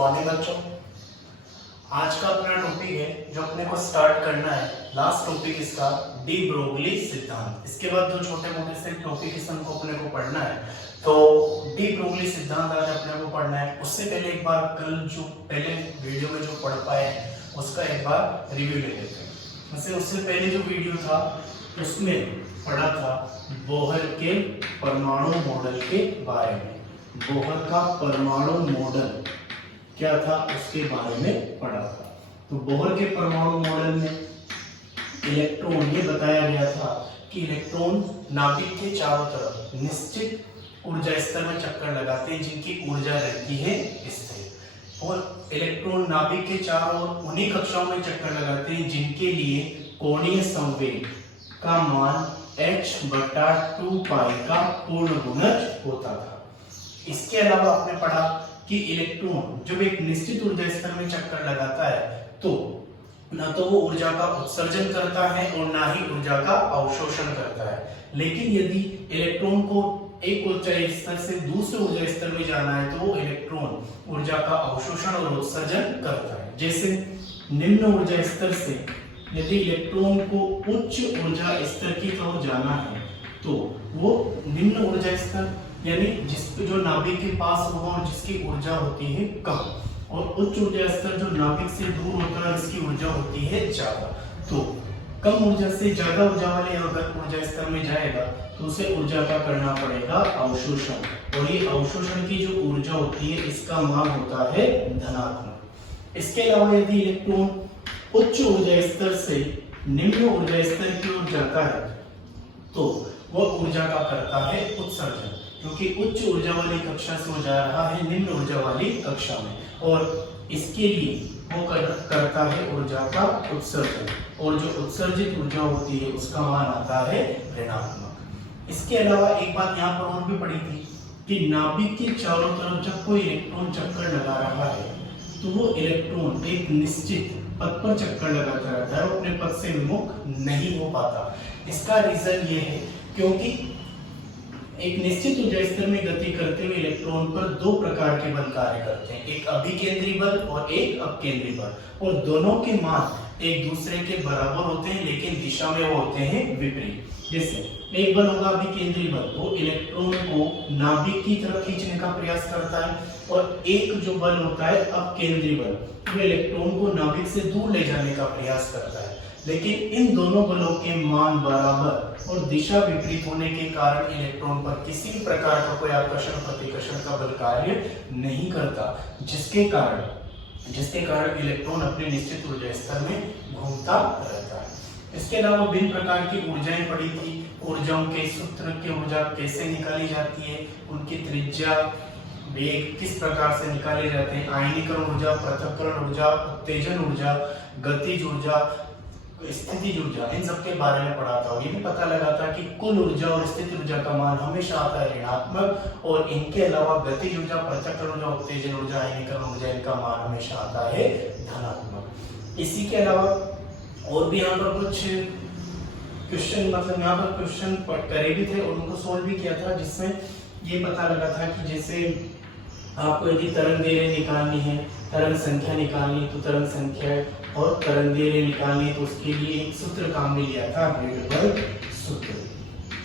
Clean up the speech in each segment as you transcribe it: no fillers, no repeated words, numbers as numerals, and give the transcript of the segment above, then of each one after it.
Morning बच्चों। आज का अपना टॉपिक है जो अपने को स्टार्ट करना है। लास्ट टॉपिक इसका डी ब्रोगली सिद्धांत। इसके बाद दो छोटे मोटे से टॉपिक हमको अपने को पढ़ना है। तो डी ब्रोगली सिद्धांत आज अपने को पढ़ना है। उससे पहले एक बार कल जो पहले वीडियो में जो पढ़ पाए हैं उसका एक बार रिव्यू ले लेते हैं। वैसे उससे पहले जो वीडियो था उसमें पढ़ा था बोहर के परमाणु मॉडल के बारे में। बोहर का परमाणु मॉडल क्या था उसके बारे में पढ़ा था। तो बोहर के परमाणु मॉडल में इलेक्ट्रॉन ये बताया गया था कि इलेक्ट्रॉन नाभिक के चारों तरफ निश्चित ऊर्जा स्तर में चक्कर लगाते हैं जिनकी ऊर्जा रहती है स्थिर, और इलेक्ट्रॉन नाभिक के चारों ओर उन्हीं कक्षाओं में चक्कर लगाते हैं जिनके लिए कोणीय संवेग का मान h/2 पाई का पूर्ण गुणज होता था। इसके अलावा आपने पढ़ा कि इलेक्ट्रॉन जब एक निश्चित ऊर्जा स्तर में चक्कर लगाता है तो ना तो वो ऊर्जा का उत्सर्जन करता है और ना ही ऊर्जा का अवशोषण करता है। लेकिन यदि इलेक्ट्रॉन को एक ऊर्जा स्तर से दूसरे ऊर्जा स्तर में जाना है तो वो इलेक्ट्रॉन ऊर्जा का अवशोषण और उत्सर्जन करता है। जैसे निम्न ऊर्जा स्तर से यदि इलेक्ट्रॉन को उच्च ऊर्जा स्तर की तरफ जाना है तो वो निम्न ऊर्जा स्तर यानी जिस जो नाभिक के पास होगा और जिसकी ऊर्जा होती है कम, और उच्च ऊर्जा स्तर जो नाभिक से दूर होता है जिसकी ऊर्जा होती है ज्यादा। तो कम ऊर्जा से ज्यादा ऊर्जा वाले अगर ऊर्जा स्तर में जाएगा तो उसे ऊर्जा का करना पड़ेगा अवशोषण, और ये अवशोषण की जो ऊर्जा होती है इसका मान होता है धनात्मक। इसके अलावा यदि इलेक्ट्रॉन उच्च ऊर्जा स्तर से निम्न ऊर्जा स्तर की ओर जाता है तो वह ऊर्जा का करता है उत्सर्जन, क्योंकि उच्च ऊर्जा वाली कक्षा से वो जा रहा है निम्न ऊर्जा वाली कक्षा में, और इसके लिए वो करता है ऊर्जा का उत्सर्जन, और जो उत्सर्जित ऊर्जा होती है उसका मान आता है ऋणात्मक। इसके अलावा एक बात यहाँ पर और भी पढ़ी थी कि नाभिक के चारों तरफ जब कोई इलेक्ट्रॉन चक्कर लगा रहा है तो वो इलेक्ट्रॉन एक निश्चित पथ पर चक्कर लगाता रहता है और अपने पथ से विमुख नहीं हो पाता। इसका रीजन ये है क्योंकि एक निश्चित ऊर्जा स्तर में गति करते हुए इलेक्ट्रॉन पर दो प्रकार के बल कार्य करते हैं, एक अभिकेंद्री बल और एक अपकेंद्री बल, और दोनों के मान एक दूसरे के बराबर होते हैं लेकिन दिशा में वो होते हैं विपरीत। जैसे एक बल होगा अभिकेंद्री बल, वो इलेक्ट्रॉन को नाभिक की तरफ खींचने का प्रयास करता है, और एक जो बल होता है अपकेंद्री बल, वो इलेक्ट्रॉन को नाभिक से दूर ले जाने का प्रयास करता है। लेकिन इन दोनों बलों के मान बराबर और दिशा विपरीत होने के कारण इलेक्ट्रॉन पर किसी भी प्रकार का कोई आकर्षण प्रतिकर्षण का बल कार्य नहीं करता, जिसके कारण इलेक्ट्रॉन अपने निश्चित ऊर्जा स्तर में घूमता रहता है। इसके अलावा विभिन्न प्रकार की ऊर्जाएं पड़ी थी। ऊर्जाओं के सूत्र की ऊर्जा कैसे निकाली जाती है, उनकी त्रिज्या, वेग किस प्रकार से निकाले जाते हैं, आयनीकरण ऊर्जा, पृथक्करण ऊर्जा, उत्तेजन ऊर्जा, गतिज ऊर्जा, स्थितिज ऊर्जा, इन सब के बारे में पढ़ा था। ये भी पता लगा था कि कुल ऊर्जा और स्थिति ऊर्जा का मान हमेशा आता है ऋणात्मक, और इनके अलावा गतिज ऊर्जा, पृथक्करण ऊर्जा, उत्तेजन ऊर्जा, आयनीकरण ऊर्जा, इनका मान हमेशा आता है धनात्मक। इसी के अलावा और भी यहाँ पर कुछ क्वेश्चन यहाँ पर क्वेश्चन करे भी थे और उनको सोल्व भी किया था, जिसमें ये पता लगा था कि जैसे आपको यदि तरंग दैर्घ्य निकालनी है, तरंग संख्या निकालनी है, तो तरंग संख्या और तरंग दैर्घ्य निकालनी है तो उसके लिए एक सूत्र काम में लिया था, रेडबर्ग सूत्र।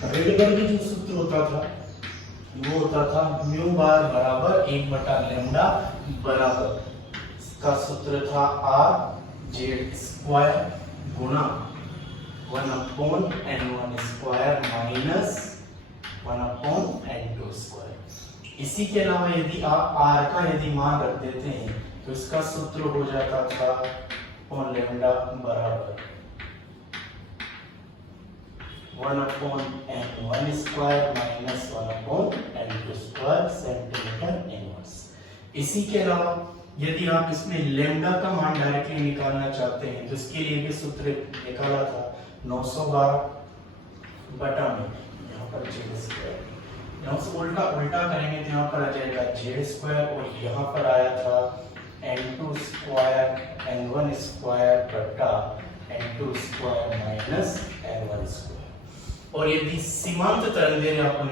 रेडबर्ग का जो सूत्र होता था वो होता था म्यू बार बराबर 1/लैम्डा बराबर, इसका सूत्र था R/Z² गुणा 1/n1² माइनस 1/n2²। इसी के अलावा यदि आप R का यदि मान रख देते हैं तो इसका सूत्र हो जाता था लैम्डा बराबर 1/n1² minus 1/n2² centimetre inverse. इसी के अलावा यदि आप इसमें लैम्डा का मान डायरेक्टली निकालना चाहते हैं तो इसके लिए भी सूत्र निकाला था 912 बटा में यहाँ पर Z², यहाँ से उल्टा करेंगे तो यहाँ पर आ जाएगा Z² और यहाँ पर आया था n2² n1² बटा n2² माइनस n1²। और यदि सीमांत तरंग दैर्घ्य आपको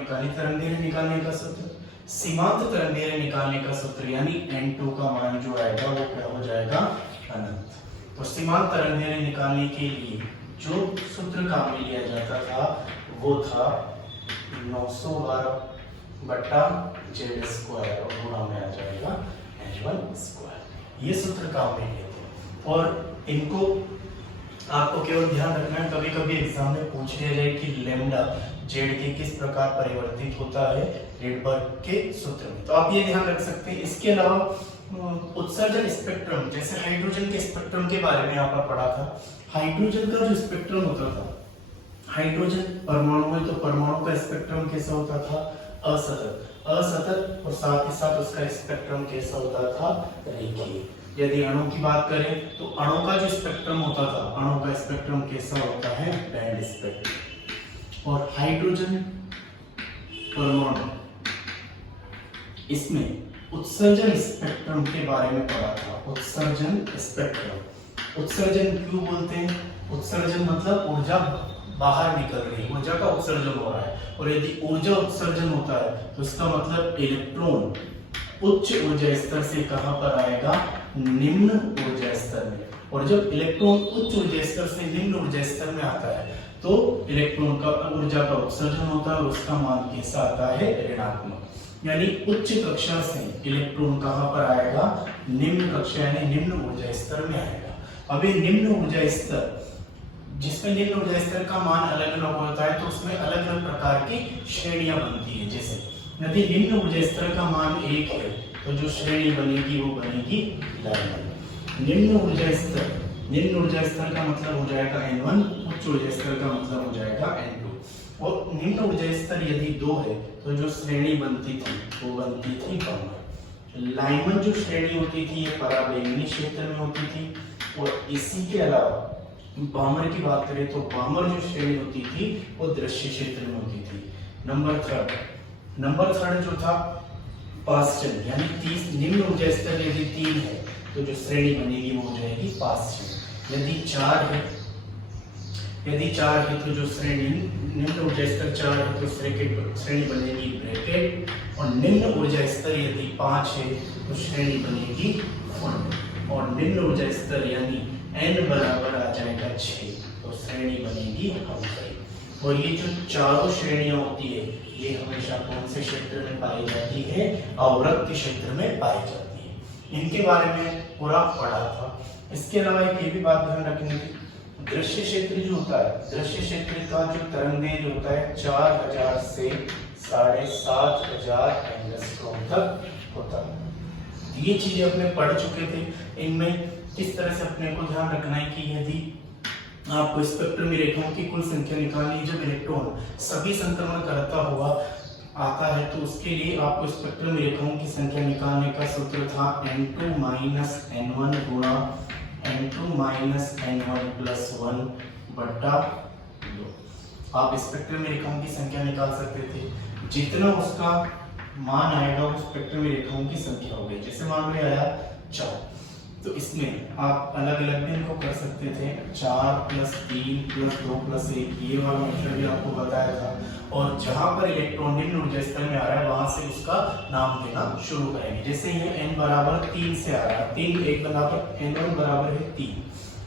निकालने का सूत्र सीमांत तरंगें निकालने का सूत्र यानी n2 का मान जो आएगा वो क्या हो जाएगा, अनंत। तो सीमांत तरंगें निकालने के लिए जो सूत्र काम में लिया जाता था वो था 912 बटा जेड स्क्वायर और गुणा में आ जाएगा n1 स्क्वायर। ये सूत्र काम में लिए थे और इनको आपको केवल ध्यान रखना है, कभी कभी एग्जाम में पूछ लिया जाए कि लेमडा जेड के किस प्रकार परिवर्तित होता है रेडबर्ग के सूत्र में, तो आप ये ध्यान रख सकते हैं। इसके अलावा उत्सर्जन स्पेक्ट्रम, जैसे हाइड्रोजन के स्पेक्ट्रम के बारे में आपने पढ़ा था। हाइड्रोजन का जो स्पेक्ट्रम होता था, हाइड्रोजन परमाणु है तो परमाणु का स्पेक्ट्रम कैसा होता था, असतत असतत, और साथ ही साथ उसका स्पेक्ट्रम कैसा होता था, रेखीय। यदि अणु की बात करें तो अणु का जो स्पेक्ट्रम होता था, अणु का स्पेक्ट्रम कैसा होता है, बैंड स्पेक्ट्रम। और हाइड्रोजन परमाणु, इसमें उत्सर्जन स्पेक्ट्रम के बारे में पढ़ा था। उत्सर्जन स्पेक्ट्रम, उत्सर्जन क्यों बोलते हैं, उत्सर्जन मतलब ऊर्जा बाहर निकल रही है, ऊर्जा का उत्सर्जन हो रहा है। और यदि ऊर्जा उत्सर्जन होता है तो इसका मतलब इलेक्ट्रॉन उच्च ऊर्जा स्तर से कहां पर आएगा, निम्न ऊर्जा स्तर में। और जब इलेक्ट्रॉन उच्च ऊर्जा स्तर से निम्न ऊर्जा स्तर में आता है तो इलेक्ट्रॉन का ऊर्जा का उत्सर्जन होता है और उसका मान कैसा आता है, ऋणात्मक। यानी उच्च कक्षा से इलेक्ट्रॉन कहां पर आएगा, निम्न कक्षा यानी निम्न ऊर्जा स्तर में आएगा। अब ये निम्न ऊर्जा स्तर, जिसमें निम्न ऊर्जा स्तर का मान अलग अलग होता है तो उसमें अलग अलग प्रकार की श्रेणियां बनती है। जैसे यदि निम्न ऊर्जा स्तर का मान 1 है तो जो श्रेणी बनेगी वो बनेगी लाइन। निम्न ऊर्जा स्तर, निम्न ऊर्जा स्तर का मतलब हो जाएगा n1, उच्च ऊर्जा स्तर का मतलब हो जाएगा n2। और निम्न ऊर्जा स्तर यदि 2 है तो जो श्रेणी बनती थी वो बनती थी बामर। लाइमन जो श्रेणी होती थी ये पराबैंगनी क्षेत्र में होती थी। और इसी के अलावा बामर की बात करें तो बामर जो श्रेणी होती थी वो दृश्य क्षेत्र में होती थी। नंबर थर्ड जो था पास्चन, यानी 30 निम्न ऊर्जा स्तर यदि 3 है तो जो श्रेणी बनेगी वो हो जाएगी पास्चन। यदि 4 है तो जो श्रेणी निम्न ऊर्जा स्तर 4 है तो श्रेणी बनेगी ब्रैकेट। और निम्न ऊर्जा स्तर यदि 5 है तो श्रेणी बनेगी फुंड। और निम्न ऊर्जा स्तर यानी n बराबर आ जाएगा 6 तो श्रेणी बनेगी हल्की। और ये जो चारों श्रेणियां होती है ये हमेशा कौन से क्षेत्र में पाई जाती है, अवृत्त क्षेत्र में पाई जाती है। इनके बारे में पूरा पढ़ा था। इसके अलावा एक ये भी बात ध्यान रखनी थी, दृश्य क्षेत्र जो होता है, दृश्य क्षेत्र का जो तरंगदैर्घ्य होता है 4000 से 7500 एंगस्ट्रॉम तक होता है। ये चीजें अपने पढ़ चुके थे। इनमें किस तरह से अपने को ध्यान रखना है कि यदि आपको स्पेक्ट्रम में रेखाओं की कुल संख्या निकालनी, जब इलेक्ट्रॉन सभी संक्रमण करता हुआ आता है तो उसके लिए आपको स्पेक्ट्रम में रेखाओं की संख्या निकालने का सूत्र था n2 - n1 गुणा n2 - n1 + 1 बटा 2। आप स्पेक्ट्रम में रेखाओं की संख्या निकाल सकते थे, जितना उसका मान आएगा वो स्पेक्ट्रम में रेखाओं की संख्या होगी। जैसे मान लो आया 4 तो इसमें आप अलग अलग भी इनको कर सकते थे, 4 + 3 + 2 + 1 ये वाला मेथड भी आपको बताया था। और जहां पर इलेक्ट्रॉन निम्न ऊर्जा स्तर में आ रहा है वहां से उसका नाम देना शुरू करेंगे। जैसे ये n बराबर 3 से आ रहा है, 3 1 बराबर n1 बराबर है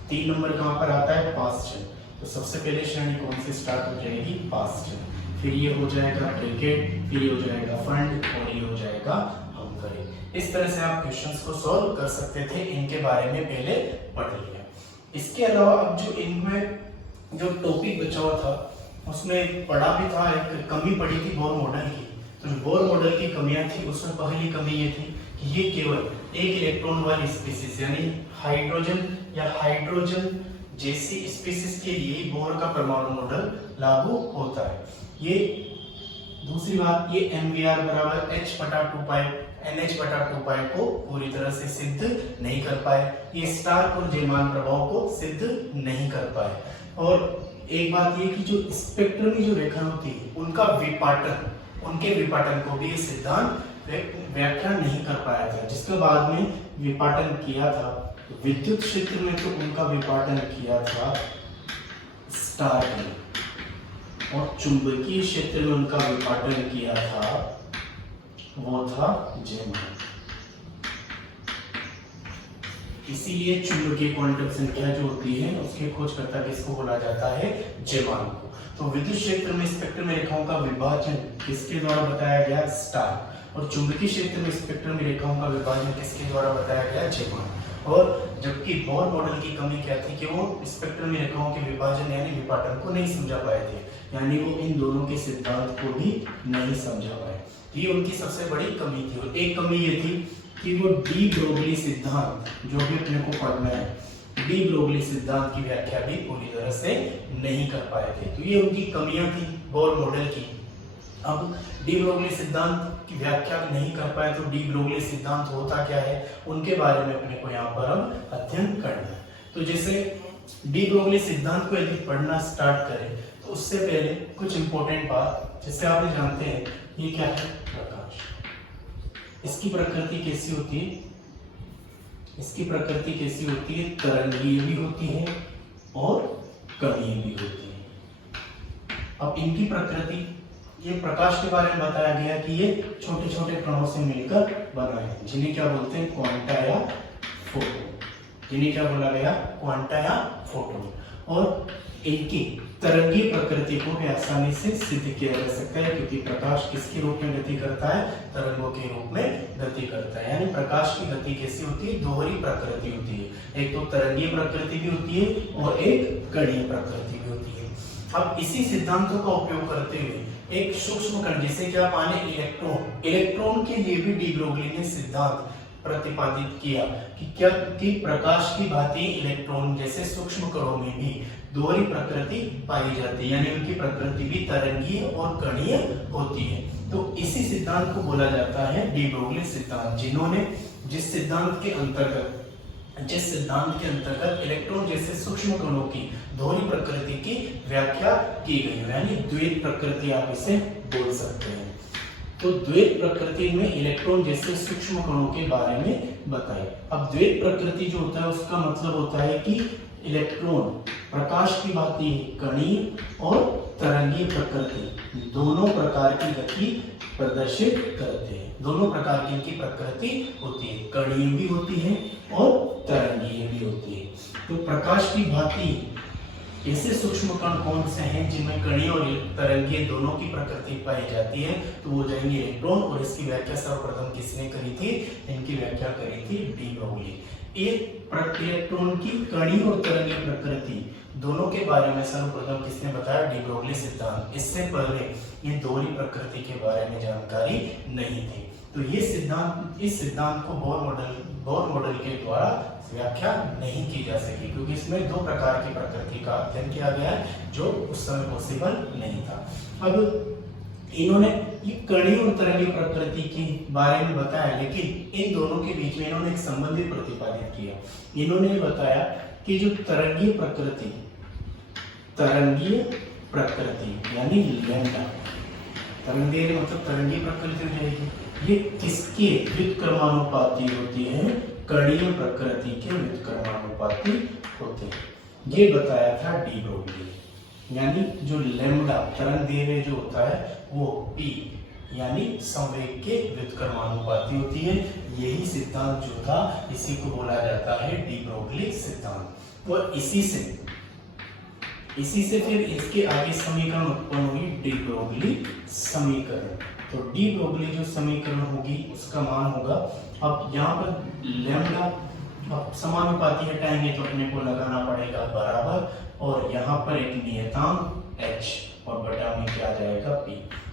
3 नंबर कहां पर आता है, पास्चन। तो सबसे पहले श्रेणी कौन से स्टार्ट हो जाएगी, पास्चन। फिर ये हो जाएगा ब्रैकेट, फिर ये हो जाएगा फंड और ये हो जाएगा हमकरे। इस तरह से आप क्वेश्चंस को सॉल्व कर सकते थे, इनके बारे में पहले पढ़ लिया। इसके अलावा अब जो इनमें जो टॉपिक बचा हुआ था उसमें पढ़ा भी था, एक कमी पड़ी थी बोर मॉडल की। तो जो बोर मॉडल की कमियां थी उसमें पहली कमी ये थी कि ये केवल एक इलेक्ट्रॉन वाली स्पीसीज यानी हाइड्रोजन या हाइड्रोजन जैसी स्पीसीज के लिए बोर का परमाणु मॉडल लागू होता है। ये दूसरी बात, ये mvr बराबर h/2π NH/2π को पूरी तरह से सिद्ध नहीं कर पाए, ये स्टार्क और जेमान प्रभाव को सिद्ध नहीं कर पाए। और एक बात ये कि जो स्पेक्ट्रम की जो रेखा होती है उनका विपाटन, उनके विपाटन को भी ये सिद्धांत व्याख्या नहीं कर पाया था, जिसके बाद में विपाटन किया था विद्युत क्षेत्र में, तो उनका विपाटन किया था स्टार्क ने, और चुंबकीय क्षेत्र में उनका विपाटन किया था वो था जेमान। इसीलिए चुंबकीय क्वांटम संख्या जो होती है उसके खोजकर्ता किसको बोला जाता है? जेमान को। तो विद्युत क्षेत्र में स्पेक्ट्रम रेखाओं का विभाजन किसके द्वारा बताया गया? स्टार। और चुंबकीय क्षेत्र में स्पेक्ट्रम रेखाओं का विभाजन किसके द्वारा बताया गया? जेमान। और जबकि बोर मॉडल की कमी क्या थी कि वो स्पेक्ट्रम रेखाओं के विभाजन यानी विपाटन को नहीं समझा पाए थे, यानी वो इन दोनों के सिद्धांत को भी नहीं समझा पाए। ये उनकी सबसे बड़ी कमी थी। और एक कमी ये थी कि वो डी ब्रोगली सिद्धांत जो भी अपने को पढ़ना है, डी ब्रोगली सिद्धांत की व्याख्या भी पूरी तरह से नहीं कर पाए थे। तो ये उनकी कमियां थी बोर मॉडल की। अब डी ब्रोगली सिद्धांत की व्याख्या नहीं कर पाए तो डी ब्रोगली सिद्धांत होता क्या है उनके बारे में अपने को यहाँ पर अब अध्ययन करना है। तो जैसे डी ब्रोगली सिद्धांत को यदि पढ़ना स्टार्ट करें तो उससे पहले कुछ इंपॉर्टेंट बात, जैसे आप जानते हैं ये क्या है? प्रकाश। इसकी प्रकृति कैसी होती है? इसकी प्रकृति कैसी होती है? तरंगीय भी होती है और कणीय भी होती है। अब इनकी प्रकृति, ये प्रकाश के बारे में बताया गया कि ये छोटे छोटे कणों से मिलकर बना है, जिन्हें क्या बोलते हैं? क्वांटा या फोटोन। जिन्हें क्या बोला गया? क्वांटा या फोटोन। और इनकी तरंगीय प्रकृति को भी आसानी से सिद्ध किया जा सकता है, क्योंकि प्रकाश किसके रूप में गति करता है? तरंगों के रूप में गति करता है। यानी प्रकाश की गति कैसी होती है? दोहरी प्रकृति होती है। एक तो तरंगीय प्रकृति भी होती है और एक कणीय प्रकृति भी होती है। अब इसी सिद्धांतों का उपयोग करते हुए एक सूक्ष्म कण, जिसे क्या माने? इलेक्ट्रॉन के लिए भी डी ब्रोगली ने सिद्धांत प्रतिपादित किया कि क्या कि प्रकाश की भांति इलेक्ट्रॉन जैसे सूक्ष्म कणों में भी दोहरी प्रकृति पाई जाती है, यानी उनकी प्रकृति भी तरंगीय और कणीय होती है। तो इसी सिद्धांत को बोला जाता है डी ब्रोगली सिद्धांत, जिन्होंने जिस सिद्धांत के अंतर्गत इलेक्ट्रॉन जैसे सूक्ष्म कणों की दोहरी प्रकृति की व्याख्या की गई है, यानी द्वैत प्रकृति आप इसे बोल सकते हैं। तो द्वैत प्रकृति में इलेक्ट्रॉन जैसे सूक्ष्म कणों के बारे में बताए। अब द्वैत प्रकृति जो होता है उसका मतलब होता है कि इलेक्ट्रॉन प्रकाश की भांति कणीय और तरंगीय प्रकृति दोनों प्रकार की गति प्रदर्शित करते हैं। दोनों प्रकार की इनकी प्रकृति होती है, कणीय भी होती है और तरंगीय भी होती है। तो प्रकाश की भांति ऐसे सूक्ष्म कण कौन से हैं जिनमें कणीय और तरंगीय दोनों की प्रकृति पाई जाती है? तो वो जाएंगे इलेक्ट्रॉन। और इसकी व्याख्या सर्वप्रथम किसने करी थी? इनकी व्याख्या करी थी डी ब्रोगली। इलेक्ट्रॉन की कणीय और तरंगीय प्रकृति दोनों के बारे में सर्वप्रथम किसने बताया? डी ब्रोगली सिद्धांत। इससे पहले ये दोहरी प्रकृति के बारे में जानकारी नहीं थी। तो ये सिद्धांत, इस सिद्धांत को बोर मॉडल के द्वारा व्याख्या नहीं की जा सकी, क्योंकि इसमें दो प्रकार की प्रकृति का अध्ययन किया गया है जो उस समय पॉसिबल नहीं था। अब इन्होंने ये कणीय और तरंगीय प्रकृति के बारे में बताया, लेकिन इन दोनों के बीच में इन्होंने एक संबंध भी प्रतिपादित किया। इन्होंने बताया कि जो तरंगीय प्रकृति यानी लैम्डा, तरंगीय मतलब तरंगीय प्रकृति हो जाएगी, ये किसके व्युत्क्रमानुपाती होती है? कणीय प्रकृति के व्युत्क्रमानुपाती होते हैं। ये बताया था डी ब्रोगली। यानी जो लैम्डा तरंगदैर्घ्य जो होता है वो p यानी संवेग के व्युत्क्रमानुपाती होती है। यही सिद्धांत जो था इसी को बोला जाता है डी ब्रोगली सिद्धांत। और इसी से फिर इसके आगे समीकरण उत्पन्न हुई डी ब्रोगली समीकरण। तो डी ब्रोगली जो समीकरण होगी उसका मान होगा, अब यहाँ पर लैम्डा समानुपाती हटाएंगे तो अपने को लगाना पड़ेगा बराबर, और यहाँ पर एक नियतांक h और बटा में क्या आ जाएगा p।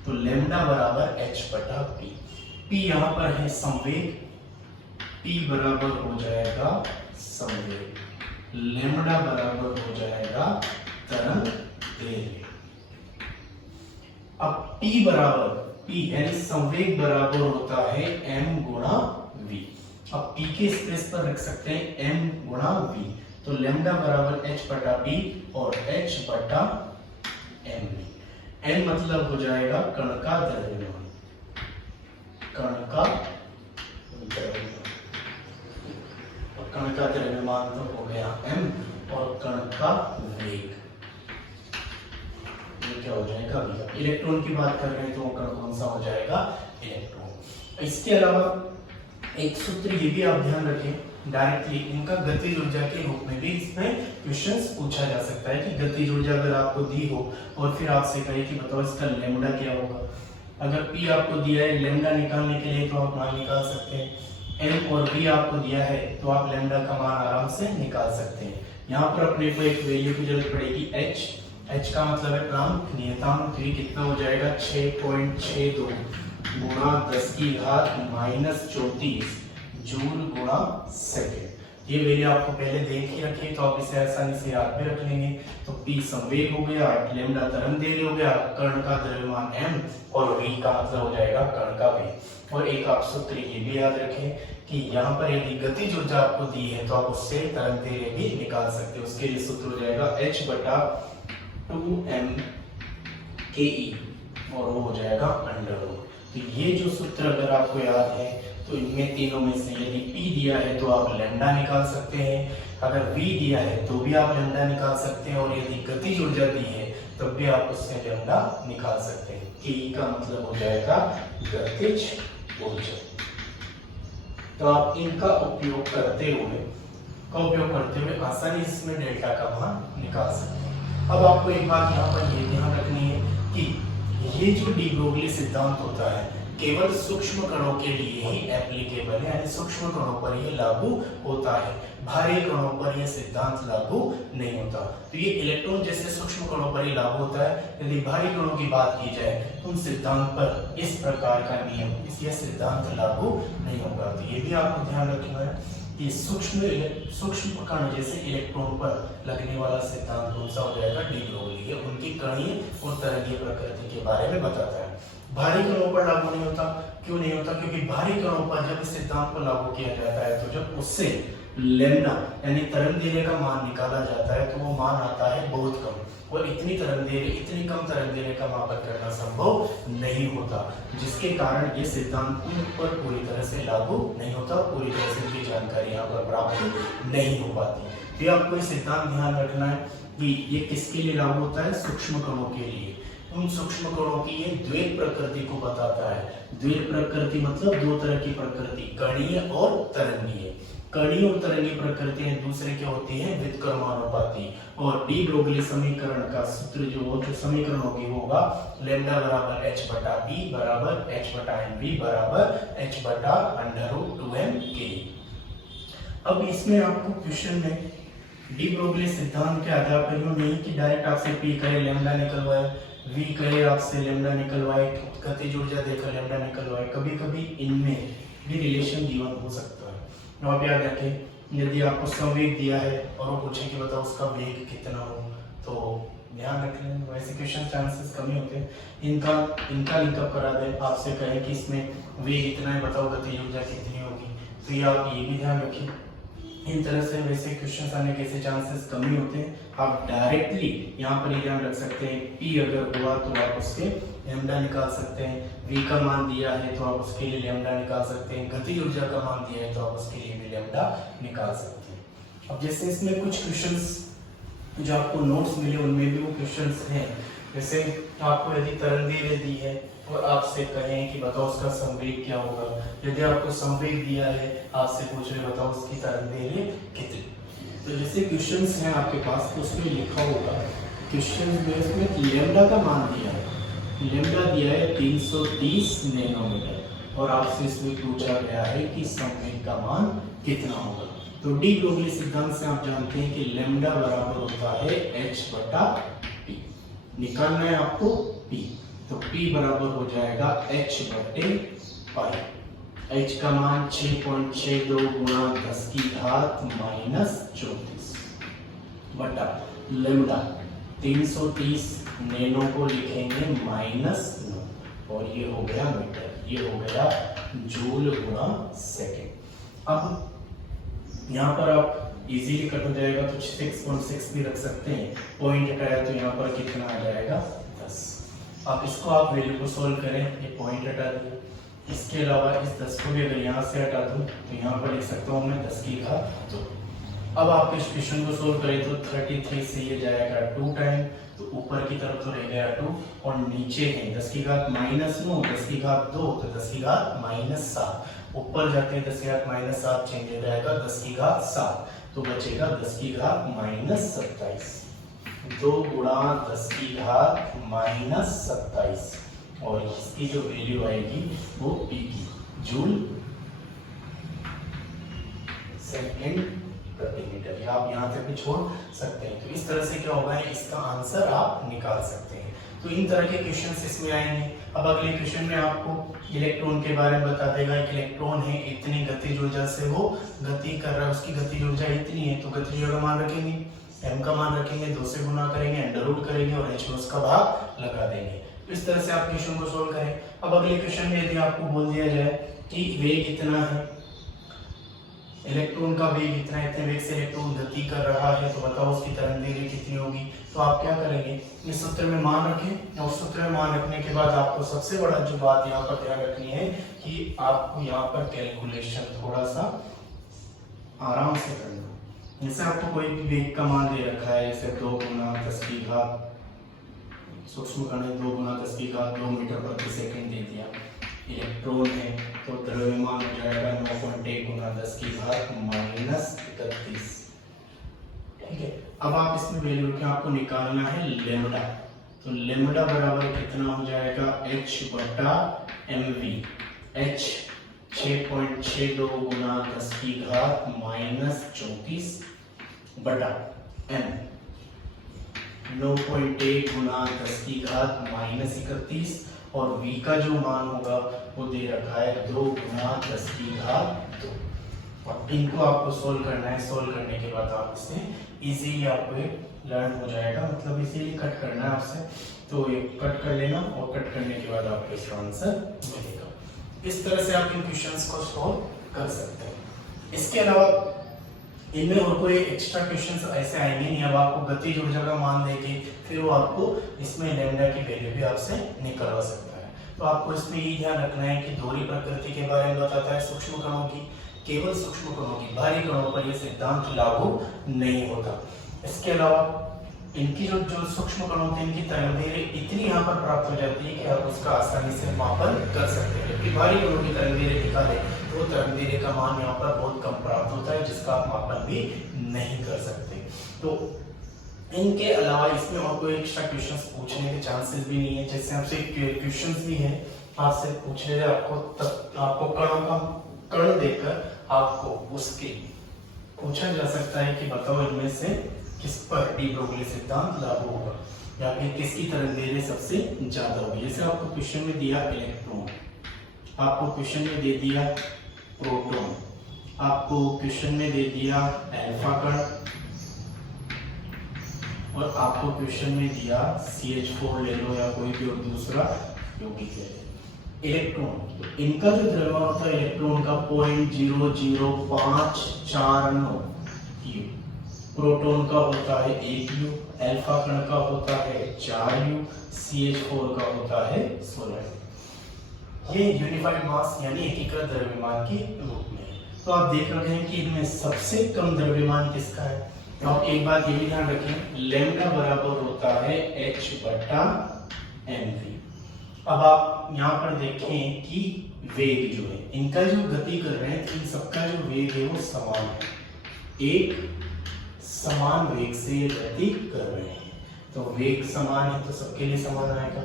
तो लैम्डा बराबर h बटा p। p यहाँ पर है संवेग, p बराबर हो जाएगा संवेग, लैम्डा बराबर हो जाएगा तरंग दैर्घ्य। अब p यानी संवेग बराबर होता है m गुणा v। अब p के स्पेस पर रख सकते हैं m गुणा v। तो लैम्डा बराबर h बटा p और h बटा m। n मतलब हो जाएगा कण का द्रव्यमान, कण का द्रव्यमान तो हो गया m, और कण का वेग ये क्या हो जाएगा V। इलेक्ट्रॉन की बात कर रहे हैं तो वो कण कौन सा हो जाएगा, इलेक्ट्रॉन। इसके अलावा एक सूत्र ये भी आप ध्यान रखें, डायरेक्टली इनका गतिज ऊर्जा के रूप में भी इसमें क्वेश्चंस पूछा जा सकता है कि गतिज ऊर्जा अगर आपको दी हो और फिर आपसे कहे कि बताओ इसका लैम्डा क्या होगा। अगर P आपको दिया है, लैम्डा निकालने के लिए तो आप मान निकाल सकते हैं। M और V आपको दिया है तो आप लैम्डा का मान आराम से निकाल सकते हैं। यहाँ पर अपने को एक वैल्यू की जरूरत पड़ेगी H का मतलब है प्रांत नियतांक, तो ये कितना हो जाएगा 6.62 गुणा 10⁻⁻34 जूल गुणा सेकेंड। ये वैल्यू आपको पहले देख ही रखिए तो आप इसे आसानी से याद भी रख लेंगे। तो P संवेग हो गया, लैम्डा तरंगदैर्घ्य हो गया, कण का द्रव्यमान m और V का मतलब हो जाएगा कण का वेग। और एक आप सूत्र ये भी याद रखें कि यहाँ पर यदि गतिज ऊर्जा आपको दी है तो आप उससे तरंगदैर्घ्य भी निकाल सकते हो। उसके लिए सूत्र हो जाएगा H/2m ke और वो हो जाएगा √। तो ये जो सूत्र अगर आपको याद है तो इनमें तीनों में से यदि P दिया है तो आप लैम्डा निकाल सकते हैं, अगर V दिया है तो भी आप लैम्डा निकाल सकते हैं, और यदि गतिज ऊर्जा दी है तब भी आप उससे लैम्डा निकाल सकते हैं। Ke का मतलब हो जाएगा गतिज ऊर्जा। तो आप इनका उपयोग करते हुए आसानी से इसमें डेल्टा का मान निकाल सकते हैं। अब आपको एक बात यहाँ पर ये ध्यान रखनी है कि ये जो डी ब्रोगली सिद्धांत होता है केवल सूक्ष्म कणों के लिए ही एप्लीकेबल है, यानी सूक्ष्म कणों पर ये लागू होता है, भारी कणों पर यह सिद्धांत लागू नहीं होता। तो ये इलेक्ट्रॉन जैसे सूक्ष्म कणों पर ही लागू होता है। यदि भारी कणों की बात की जाए तो उन सिद्धांत पर इस प्रकार का नियम, यह सिद्धांत लागू नहीं होगा। तो ये भी आपको ध्यान रखना है कि सूक्ष्म कण जैसे इलेक्ट्रॉन पर लगने वाला सिद्धांत कौन सा हो जाएगा, डी ब्रोगली। ये उनकी कणीय और तरंगीय प्रकृति के बारे में बताता है। भारी कणों पर लागू नहीं होता। क्यों नहीं होता? क्योंकि भारी कणों पर जब इस सिद्धांत को लागू किया जाता है तो जब उससे लैम्डा यानी तरंगदैर्घ्य का मान निकाला जाता है तो वो मान आता है बहुत कम, और इतनी कम तरंगदैर्घ्य का मापन करना संभव नहीं होता, जिसके कारण ये सिद्धांत उन पर पूरी तरह से लागू नहीं होता, पूरी तरह से इनकी जानकारी यहाँ पर प्राप्त नहीं हो पाती। तो आपको ये सिद्धांत ध्यान रखना है कि ये किसके लिए लागू होता है, सूक्ष्म कणों के लिए। उन सूक्ष्म कणों की ये द्वैत प्रकृति को बताता है। द्वैत प्रकृति मतलब दो तरह की प्रकृति, कणीय और तरंगीय। कणीय और तरंगीय प्रकृति दूसरे क्या होती है, व्युत्क्रमानुपाती। और डी ब्रोगली समीकरण का सूत्र जो समीकरण होगी होगा लैम्डा बराबर h/p बराबर h/mv बराबर h/√2m के। अब इसमें आपको क्वेश्चन में डी ब्रोगली सिद्धांत के आधार पर यूं नहीं कि डायरेक्ट आपसे p कहे लैम्डा निकलवाए, v कहे आपसे लैम्डा निकलवाए, गतिज ऊर्जा देकर लैम्डा निकलवाए, कभी कभी इनमें भी रिलेशन गिवन हो सकता है। तो आप याद रखें यदि आपको संवेग दिया है और वो पूछे कि बताओ उसका वेग कितना हो, तो ध्यान रख लें वैसे क्वेश्चन चांसेस कम ही होते हैं। इनका लिंकअप करा दे, आपसे कहे कि इसमें वेग इतना है बताओ गतिज ऊर्जा कितनी होगी, तो ये आप ये भी ध्यान रखिए। इन तरह से वैसे क्वेश्चंस आने के चांसेस कम ही होते हैं। आप डायरेक्टली यहाँ पर ध्यान रख सकते हैं, P अगर हुआ तो आप उसके लैम्डा निकाल सकते हैं, V का मान दिया है तो आप उसके लिए लैम्डा निकाल सकते हैं, गतिज ऊर्जा का मान दिया है तो आप उसके लिए भी लैम्डा निकाल सकते हैं। अब जैसे इसमें कुछ क्वेश्चंस जो आपको नोट्स मिले उनमें भी वो क्वेश्चंस हैं, जैसे आपको यदि तरंगदैर्घ्य दी है और आपसे कहें कि बताओ उसका संवेग क्या होगा, यदि आपको संवेग दिया है आपसे पूछ रहे बताओ उसकी तरंगदैर्घ्य कितनी। तो जैसे क्वेश्चंस हैं आपके पास तो उसमें लिखा होगा क्वेश्चन में इसमें लैम्डा का मान दिया है, लैम्डा दिया है 330 नैनोमीटर और आपसे इसमें पूछा गया है कि संवेग का मान कितना होगा। तो डी ब्रोगली सिद्धांत से आप जानते हैं कि लैम्डा बराबर होता है h/p, निकालना है आपको p, तो p बराबर हो जाएगा h/पाई। h का मान 6.62 गुणा 10⁻⁻34 बटा लैम्डा 330 नैनो को लिखेंगे -9 और ये हो गया मीटर, ये हो गया जूल गुणा सेकेंड। अब यहाँ पर आप इजीली कट हो जाएगा तो 6.6 भी रख सकते हैं, पॉइंट हटाया तो यहाँ पर कितना आ जाएगा 10। आप इसको आप वैल्यू को सोल्व करें, ये पॉइंट हटा दें। इसके अलावा इस 10 को भी अगर यहाँ से हटा दूँ तो यहाँ पर लिख सकता हूँ मैं 10 की घात 2। अब आप इस क्वेश्चन को सोल्व करें तो 33 से ये जाएगा 2 टाइम, तो ऊपर की तरफ तो रह गया 2 और नीचे है 10 की घात -9, 10 की घात 2 तो 10 की घात -7, ऊपर जाते हैं 10 की घात -7 चेंज हो जाएगा 10 की घात 7, तो बचेगा 10 की घात -27, 2 गुणा 10 की घात -27 और इसकी जो वैल्यू आएगी वो पी की जूल सेकेंड प्रति मीटर, या आप यहाँ तक भी छोड़ सकते हैं। तो इस तरह से क्या होगा, इसका आंसर आप निकाल सकते हैं। तो इन तरह के क्वेश्चंस इसमें आएंगे। अब अगले क्वेश्चन में आपको इलेक्ट्रॉन के बारे में बता देगा। एक इलेक्ट्रॉन है, इतनी गतिज ऊर्जा से वो गति कर रहा है, उसकी गतिज ऊर्जा इतनी है, तो गतिज ऊर्जा का मान रखेंगे, m का मान रखेंगे, 2 से गुना करेंगे, अंडर रूट करेंगे और h में उसका भाग लगा देंगे। तो इस तरह से आप क्वेश्चन को सोल्व करें। अब अगले क्वेश्चन में यदि आपको बोल दिया जाए कि वेग इतना है, इलेक्ट्रॉन का वेग इतना है, इतने वेग से इलेक्ट्रॉन गति कर रहा है, तो बताओ उसकी तरंग दैर्घ्य कितनी होगी। तो आप क्या करेंगे, इस सूत्र में मान रखें और सूत्र में मान रखने के बाद आपको सबसे बड़ा जो बात यहाँ पर ध्यान रखनी है कि आपको यहाँ पर कैलकुलेशन थोड़ा सा आराम से करना। जैसे आपको कोई भी वेग का मान दे रखा है, जैसे 2 गुना 10 की घात सूक्ष्म कण 2 गुना 10 की घात 2 मीटर प्रति सेकंड दे दिया। इलेक्ट्रॉन है तो द्रव्यमान हो जाएगा 9.1 गुना 10 की घात -31। ठीक है, अब आप इसमें वैल्यू क्या आपको निकालना है लेम्डा, तो लेम्डा बराबर कितना हो जाएगा h बटा mv, h 6.62 गुना 10 की घात -34 बटा m 9.1 गुना 10 की घात -31 और v का जो मान होगा वो दे रखा है 2 गुना 10 की घात 2। अब इनको आपको सोल्व करना है। सोल्व करने के बाद आप इसे इजीली आपको लर्न हो जाएगा, मतलब इजीली कट करना है आपसे, तो ये कट कर लेना और कट करने के बाद आपको इसका आंसर मिलेगा। इस तरह से आप इन क्वेश्चंस को सोल्व कर सकते हैं। इसके अलावा इनमें और कोई एक्स्ट्रा क्वेश्चंस ऐसे आएंगे नहीं। अब आपको गतिज ऊर्जा का मान देके फिर वो आपको इसमें लैम्डा की वैल्यू भी आपसे निकलवा सकता है। तो आपको इसमें ये ध्यान रखना है कि दोहरी प्रकृति के बारे में बताता है सूक्ष्म कणों की, केवल सूक्ष्म कणों की, भारी कणों पर यह सिद्धांत लागू नहीं होता। इसके अलावा इनकी जो सूक्ष्म कण होते हैं, इनकी तरंग दैर्घ्य इतनी यहाँ पर प्राप्त हो जाती है कि आप उसका आसानी से मापन कर सकते हैं। जबकि भारी कणों की तरंग दैर्घ्य निकाले तो वो तरंग दैर्घ्य का मान यहाँ पर बहुत कम प्राप्त होता है, जिसका आप मापन भी नहीं कर सकते। तो इनके अलावा इसमें और कोई एक्स्ट्रा क्वेश्चंस पूछने के चांसेस भी नहीं है। जैसे आपसे क्वेश्चंस भी है, आपसे पूछ रहे आपको कणों का कण देकर आपको उसके पूछा जा सकता है कि बताओ इनमें से किस पर डी ब्रोगली सिद्धांत लागू होगा या फिर किसकी तरंग दैर्घ्य सबसे ज्यादा होगी। जैसे आपको क्वेश्चन में दिया इलेक्ट्रॉन, आपको क्वेश्चन में दे दिया प्रोटॉन, आपको क्वेश्चन में दे दिया अल्फा कण और आपको क्वेश्चन में दिया CH4 ले लो या कोई भी और दूसरा यौगिक ले लो। इलेक्ट्रॉन, तो इनका जो द्रव्यमान होता है इलेक्ट्रॉन का 0.00549 U, प्रोटॉन का होता है 1 U, अल्फा कण का होता है 4 U, CH4 का होता है 16 U। ये यूनिफाइड मास यानी एकीकृत द्रव्यमान के रूप में। तो आप देख रहे हैं कि इनमें सबसे कम द्रव्यमान किसका है। तो आप एक बात ये भी ध्यान रखें, लैम्डा बराबर होता है h बटा mv। अब आप यहाँ पर देखें कि वेग जो है इनका जो गति कर रहे हैं, इन सबका जो वेग है वो समान है, एक समान वेग से गति कर रहे हैं। तो वेग समान है तो सबके लिए समान आएगा।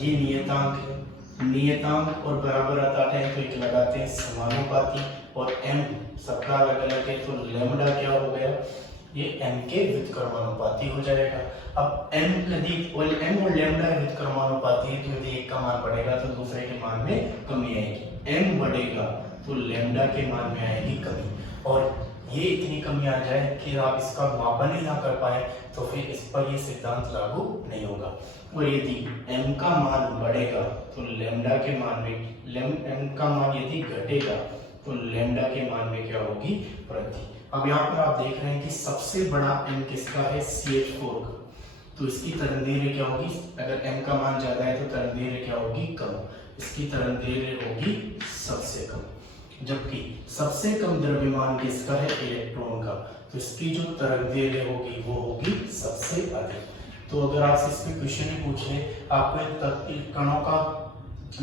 ये नियतांक है, नियतांक और बराबर आता है तो एक लगाते हैं समानुपाती, और m सबका अलग अलग है तो लैम्डा क्या हो गया, ये m के व्युत्क्रमानुपाती हो जाएगा। अब m यदि m और लैम्डा व्युत्क्रमानुपाती है तो यदि एक का मान बढ़ेगा तो दूसरे के मान में कमी आएगी, m बढ़ेगा तो लैम्डा के मान में आएगी कमी, और ये इतनी कमी आ जाए कि आप इसका मापन ही ना कर पाए तो फिर इस पर ये सिद्धांत लागू नहीं होगा। और यदि m का मान बढ़ेगा तो लैम्डा के मान में m का मान यदि घटेगा तो लैम्डा के मान में क्या होगी, वृद्धि। अब यहाँ पर आप देख रहे हैं कि सबसे बड़ा m किसका है, CH4 का, तो इसकी तरंग दैर्घ्य क्या होगी, अगर m का मान ज्यादा है तो तरंग दैर्घ्य क्या होगी, कम, इसकी तरंग दैर्घ्य होगी सबसे कम। जबकि सबसे कम द्रव्यमान किसका है, इलेक्ट्रॉन का, तो इसकी जो तरंगदैर्घ्य होगी वो होगी सबसे अधिक। तो अगर आपसे इसमें क्वेश्चन ही पूछे, आपको कणों का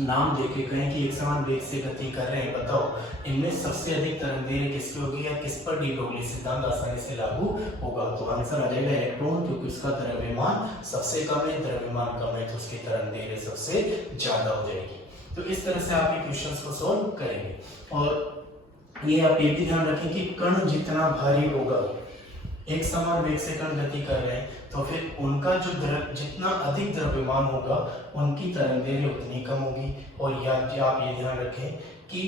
नाम देके कहें कि एक समान वेग से गति कर रहे हैं, बताओ इनमें सबसे अधिक तरंगदैर्घ्य किसकी होगी या किस पर डी ब्रोगली सिद्धांत आसानी से लागू होगा? तो आंसर आ जाएगा इलेक्ट्रॉन, क्योंकि उसका द्रव्यमान सबसे कम है, द्रव्यमान कम है तो उसकी तरंगदैर्घ्य सबसे ज्यादा हो जाएगी। तो इस तरह से आप ये क्वेश्चंस को सॉल्व करेंगे। और ये आप ये भी ध्यान रखें कि कण जितना भारी होगा, एक समान वेग से कण गति कर रहे हैं, तो फिर उनका जो जितना अधिक द्रव्यमान होगा उनकी तरंगदैर्घ्य उतनी कम होगी। और आप ये ध्यान रखें कि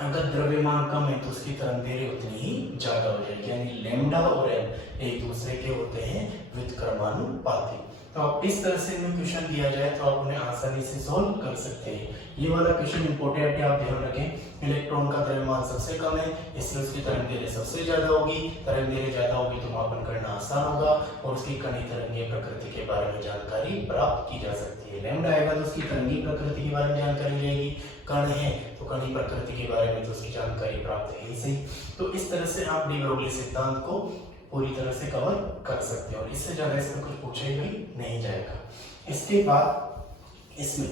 अगर द्रव्यमान कम है तो उसकी तरंगदैर्घ्य उतनी ही ज्यादा हो जाएगी, यानी लैम्डा और एम एक दूसरे के होते हैं व्युत्क्रमानुपाती। तो आप इस तरह से इनमें क्वेश्चन दिया जाए तो आप उन्हें आसानी से सॉल्व कर सकते हैं। ये वाला क्वेश्चन इंपॉर्टेंट है, आप ध्यान रखें। इलेक्ट्रॉन का द्रव्यमान सबसे कम है, इसलिए उसकी तरंगदैर्घ्य सबसे ज्यादा होगी। तरंगदैर्घ्य ज्यादा होगी तो मापन करना आसान होगा और उसकी कणीय तरंगीय प्रकृति के बारे में जानकारी प्राप्त की जा सकती है। लैम्डा आएगा तो उसकी तरंगीय प्रकृति के बारे में जानकारी रहेगी, कण है तो कणीय प्रकृति के बारे में तो उसकी जानकारी प्राप्त है ही सही। तो इस तरह से आप डी ब्रोगली सिद्धांत को पूरी तरह से कवर कर सकते हैं और इससे ज्यादा इसमें कुछ पूछे भी नहीं जाएगा। इसके बाद इसमें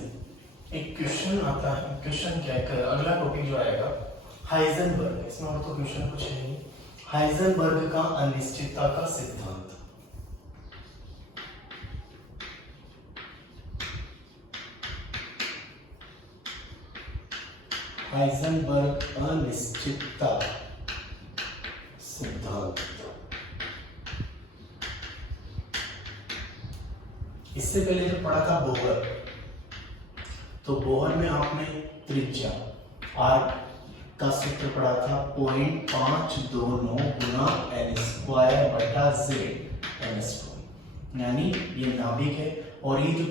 एक क्वेश्चन आता है, क्वेश्चन क्या है, अगला टॉपिक जो आएगा हाइजेनबर्ग। इसमें और तो क्वेश्चन कुछ है नहीं। हाइजेनबर्ग का अनिश्चितता का सिद्धांत। हाइजेनबर्ग अनिश्चितता सिद्धांत। इससे पहले जो पढ़ा था बोहर, तो बोहर में आपने त्रिज्या आर का सूत्र पढ़ा था 0.529 गुना n स्क्वायर बटा जेड n स्क्वायर, यानी ये नाभिक है और ये जो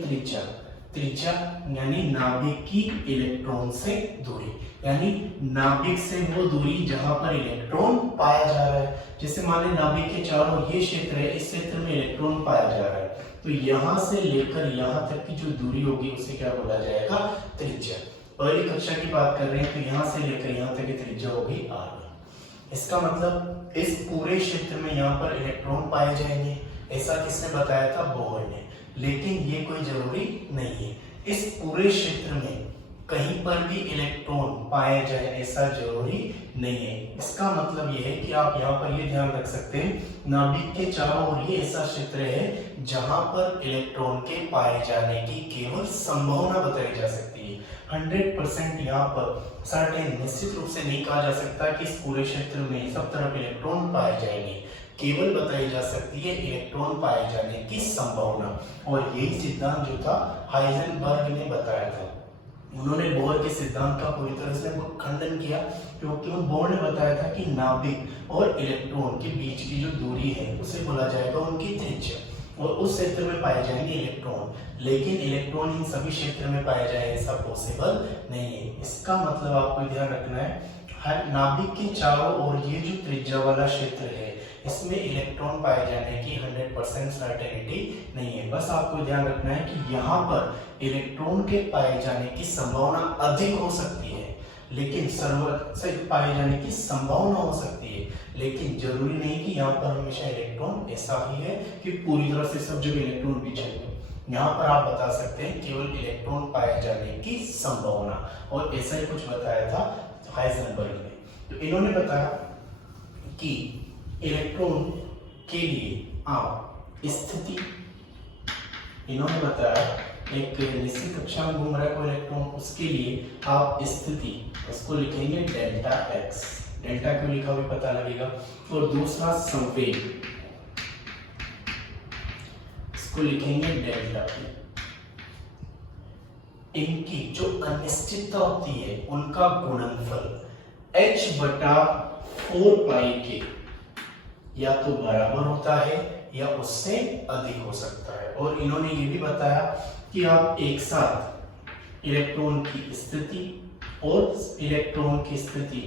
त्रिज्या यानी नाभिक की इलेक्ट्रॉन से दूरी, यानी नाभिक से वो दूरी जहां पर इलेक्ट्रॉन पाया जा रहा है। जैसे मान लें नाभिक के चारों ये क्षेत्र है, इस क्षेत्र में इलेक्ट्रॉन पाया जा रहा है, तो यहां से लेकर यहां तक की जो दूरी होगी उसे क्या बोला जाएगा? त्रिज्या। पहली कक्षा की बात कर रहे हैं तो यहां से लेकर यहां तक की त्रिज्या होगी r। इसका मतलब इस पूरे क्षेत्र में यहां पर इलेक्ट्रॉन पाए जाएंगे, ऐसा किसने बताया था? बोहर ने। लेकिन ये कोई जरूरी नहीं है, इस पूरे क्षेत्र में कहीं पर भी इलेक्ट्रॉन पाए जाए ऐसा जरूरी नहीं है। इसका मतलब यह है कि आप यहाँ पर ये ध्यान रख सकते हैं, नाभिक के चारों ओर ये ऐसा क्षेत्र है जहां पर इलेक्ट्रॉन के पाए जाने की केवल संभावना बताई जा सकती है। 100% यहाँ पर सर्टेन निश्चित रूप से नहीं कहा जा सकता कि इस पूरे क्षेत्र में सब तरफ इलेक्ट्रॉन पाए जाएंगे, केवल बताई जा सकती है इलेक्ट्रॉन पाए जाने की संभावना। और यही सिद्धांत जो था हाइजेनबर्ग ने बताया था। उन्होंने बोहर के सिद्धांत का पूरी तरह से खंडन किया, क्योंकि बोहर ने बताया था कि नाभिक और इलेक्ट्रॉन के बीच की जो दूरी है उसे बोला जाएगा उनकी त्रिज्या, और उस क्षेत्र में पाए जाएंगे इलेक्ट्रॉन। लेकिन इलेक्ट्रॉन इन सभी क्षेत्र में पाए जाए ऐसा पॉसिबल नहीं है। इसका मतलब आपको ध्यान रखना है, नाभिक के चारों ओर ये जो त्रिज्या वाला क्षेत्र है इसमें इलेक्ट्रॉन पाए जाने की 100% सर्टेनिटी नहीं है। बस आपको ध्यान रखना है कि यहाँ पर इलेक्ट्रॉन के पाए जाने की संभावना अधिक हो सकती है, लेकिन से पाए जाने की संभावना हो सकती है, लेकिन जरूरी नहीं कि यहाँ पर हमेशा इलेक्ट्रॉन ऐसा ही है कि पूरी तरह से सब जगह इलेक्ट्रॉन बिछे हुए। यहाँ पर आप बता सकते हैं केवल इलेक्ट्रॉन पाए जाने की संभावना, और ऐसा ही कुछ बताया था हाइजेनबर्ग ने। तो इन्होंने बताया कि इलेक्ट्रॉन के लिए आप स्थिति, इन्होंने बताया एक निश्चित कक्षा में घूम रहा है कोई इलेक्ट्रॉन, उसके लिए आप स्थिति उसको लिखेंगे डेल्टा एक्स। डेल्टा क्यों लिखा हुआ पता लगेगा। और दूसरा संवेग, इसको लिखेंगे डेल्टा पी। इनकी जो अनिश्चितता होती है उनका गुणनफल h/4 पाई के या तो बराबर होता है या उससे अधिक हो सकता है। और इन्होंने ये भी बताया कि आप एक साथ इलेक्ट्रॉन की स्थिति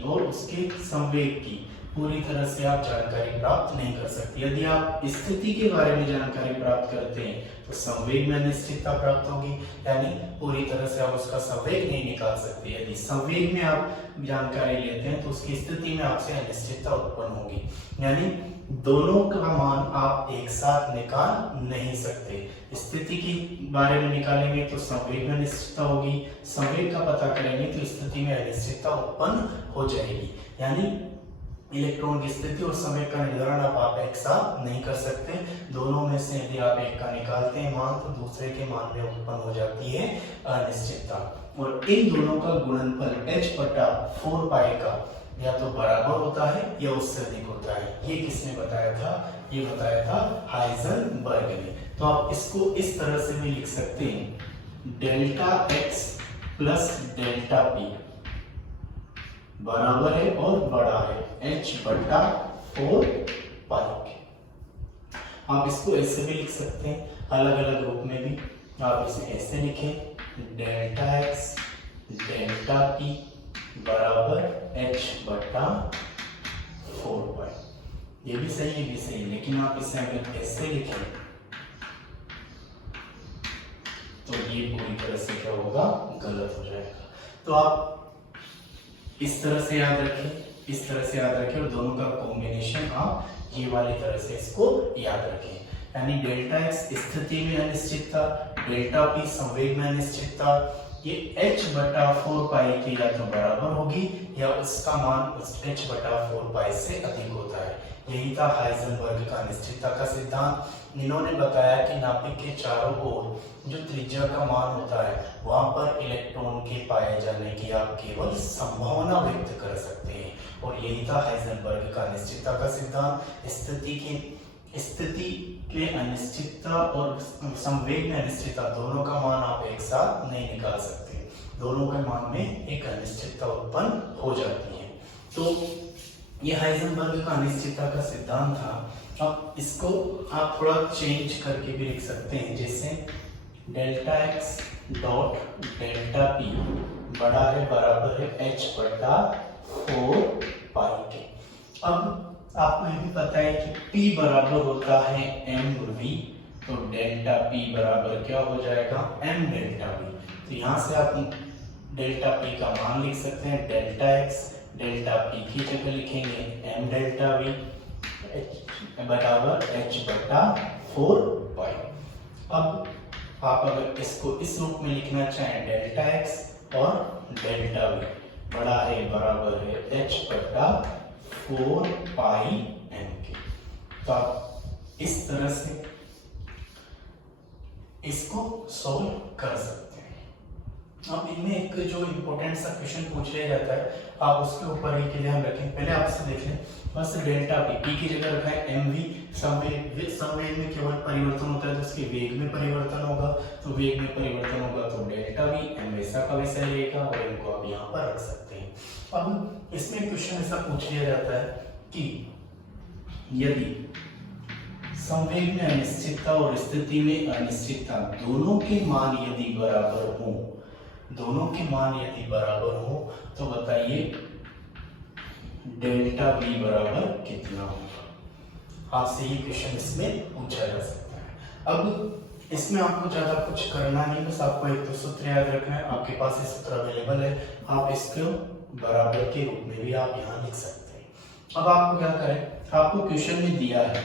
और उसके संवेग की पूरी तरह से आप जानकारी प्राप्त नहीं कर सकते। यदि आप स्थिति के बारे में जानकारी प्राप्त करते हैं तो संवेग में अनिश्चितता प्राप्त होगी, यानी पूरी तरह से आप उसका संवेग नहीं निकाल सकते। यदि संवेग में आप जानकारी लेते हैं तो उसकी स्थिति में आपसे अनिश्चितता उत्पन्न होगी, यानी दोनों का मान आप एक साथ निकाल नहीं सकते। स्थिति के बारे में निकालेंगे तो संवेग में अनिश्चितता होगी, संवेग का पता करेंगे तो स्थिति में अनिश्चितता उत्पन्न हो जाएगी, यानी इलेक्ट्रॉन की स्थिति और संवेग का निर्धारण आप एक साथ नहीं कर सकते। दोनों में से यदि आप एक का निकालते हैं मान तो दूसरे के मान में उत्पन्न हो जाती है अनिश्चितता, और इन दोनों का गुणनफल h/4 पाई का या तो बराबर होता है या उससे अधिक होता है। ये किसने बताया था? ये बताया था हाइजेनबर्ग ने। तो आप इसको इस तरह से भी लिख सकते हैं, delta x plus delta p बराबर है और बड़ा है h/4 पाई। आप इसको ऐसे भी लिख सकते हैं, अलग अलग रूप में भी। आप इसे ऐसे लिखें, डेल्टा x डेल्टा p बराबर h/4 पाई। ये भी सही है, ये भी सही है, लेकिन आप इसे अगर ऐसे लिखें तो ये पूरी तरह से क्या होगा? गलत हो जाएगा। तो आप इस तरह से याद रखें, इस तरह से याद रखें, और दोनों का कॉम्बिनेशन आप ये वाली तरह से इसको याद रखें, यानी डेल्टा x स्थिति में अनिश्चितता, डेल्टा p संवेग में अनिश्चितता, ये h/4 पाई के या तो बराबर होगी या उसका मान उस h/4 पाई से अधिक होता है। यही था हाइजेनबर्ग का अनिश्चितता का सिद्धांत। इन्होंने बताया कि नाभिक के चारों ओर जो त्रिज्या का मान होता है वहां पर इलेक्ट्रॉन के पाए जाने की आप केवल संभावना व्यक्त कर सकते हैं, और यही था हाइजेनबर्ग का अनिश्चितता का सिद्धांत। स्थिति में अनिश्चितता और संवेग में अनिश्चितता दोनों का मान आप एक साथ नहीं निकाल सकते, दोनों के मान में एक अनिश्चितता उत्पन्न हो जाती है। तो ये हाइजेनबर्ग का अनिश्चितता का सिद्धांत था। अब इसको आप थोड़ा चेंज करके भी लिख सकते हैं, जैसे delta x dot delta p बड़ा है बराबर है h/4 पाई के। अब आपको ये भी पता है कि p बराबर होता है mv, तो डेल्टा p बराबर क्या हो जाएगा? m delta v। तो यहाँ से आप डेल्टा p का मान लिख सकते हैं, डेल्टा x डेल्टा p की जगह लिखेंगे m डेल्टा v बराबर h/4 पाई। अब आप अगर इसको इस रूप में लिखना चाहें, डेल्टा x और डेल्टा v बड़ा है बराबर है h/4 पाई m के। तो आप इस तरह से इसको सॉल्व कर सकते हैं। अब इनमें एक जो इम्पोर्टेंट सा क्वेश्चन पूछ लिया जाता है, आप उसके ऊपर ही ध्यान रखें। पहले आप इसे देख लें, बस डेल्टा p की जगह रखा है mv। संवेग में केवल परिवर्तन होता है तो उसके वेग में परिवर्तन होगा, तो वेग में परिवर्तन होगा तो डेल्टा v m वैसा का वैसा रहेगा, और इनको आप यहाँ पर रख सकते हैं। अब इसमें क्वेश्चन ऐसा पूछ लिया जाता है कि यदि संवेग में अनिश्चितता और स्थिति में अनिश्चितता दोनों के मान यदि बराबर हो, दोनों के मान यदि बराबर हो तो बताइए डेल्टा v बराबर कितना होगा? आपसे ये क्वेश्चन इसमें पूछा जा सकता है। अब इसमें आपको ज्यादा कुछ करना नहीं, बस आपको एक तो सूत्र याद रखना है। आपके पास ये सूत्र अवेलेबल है, आप इसको बराबर के रूप में भी आप यहाँ लिख सकते हैं। अब आपको क्या करें, आपको क्वेश्चन में दिया है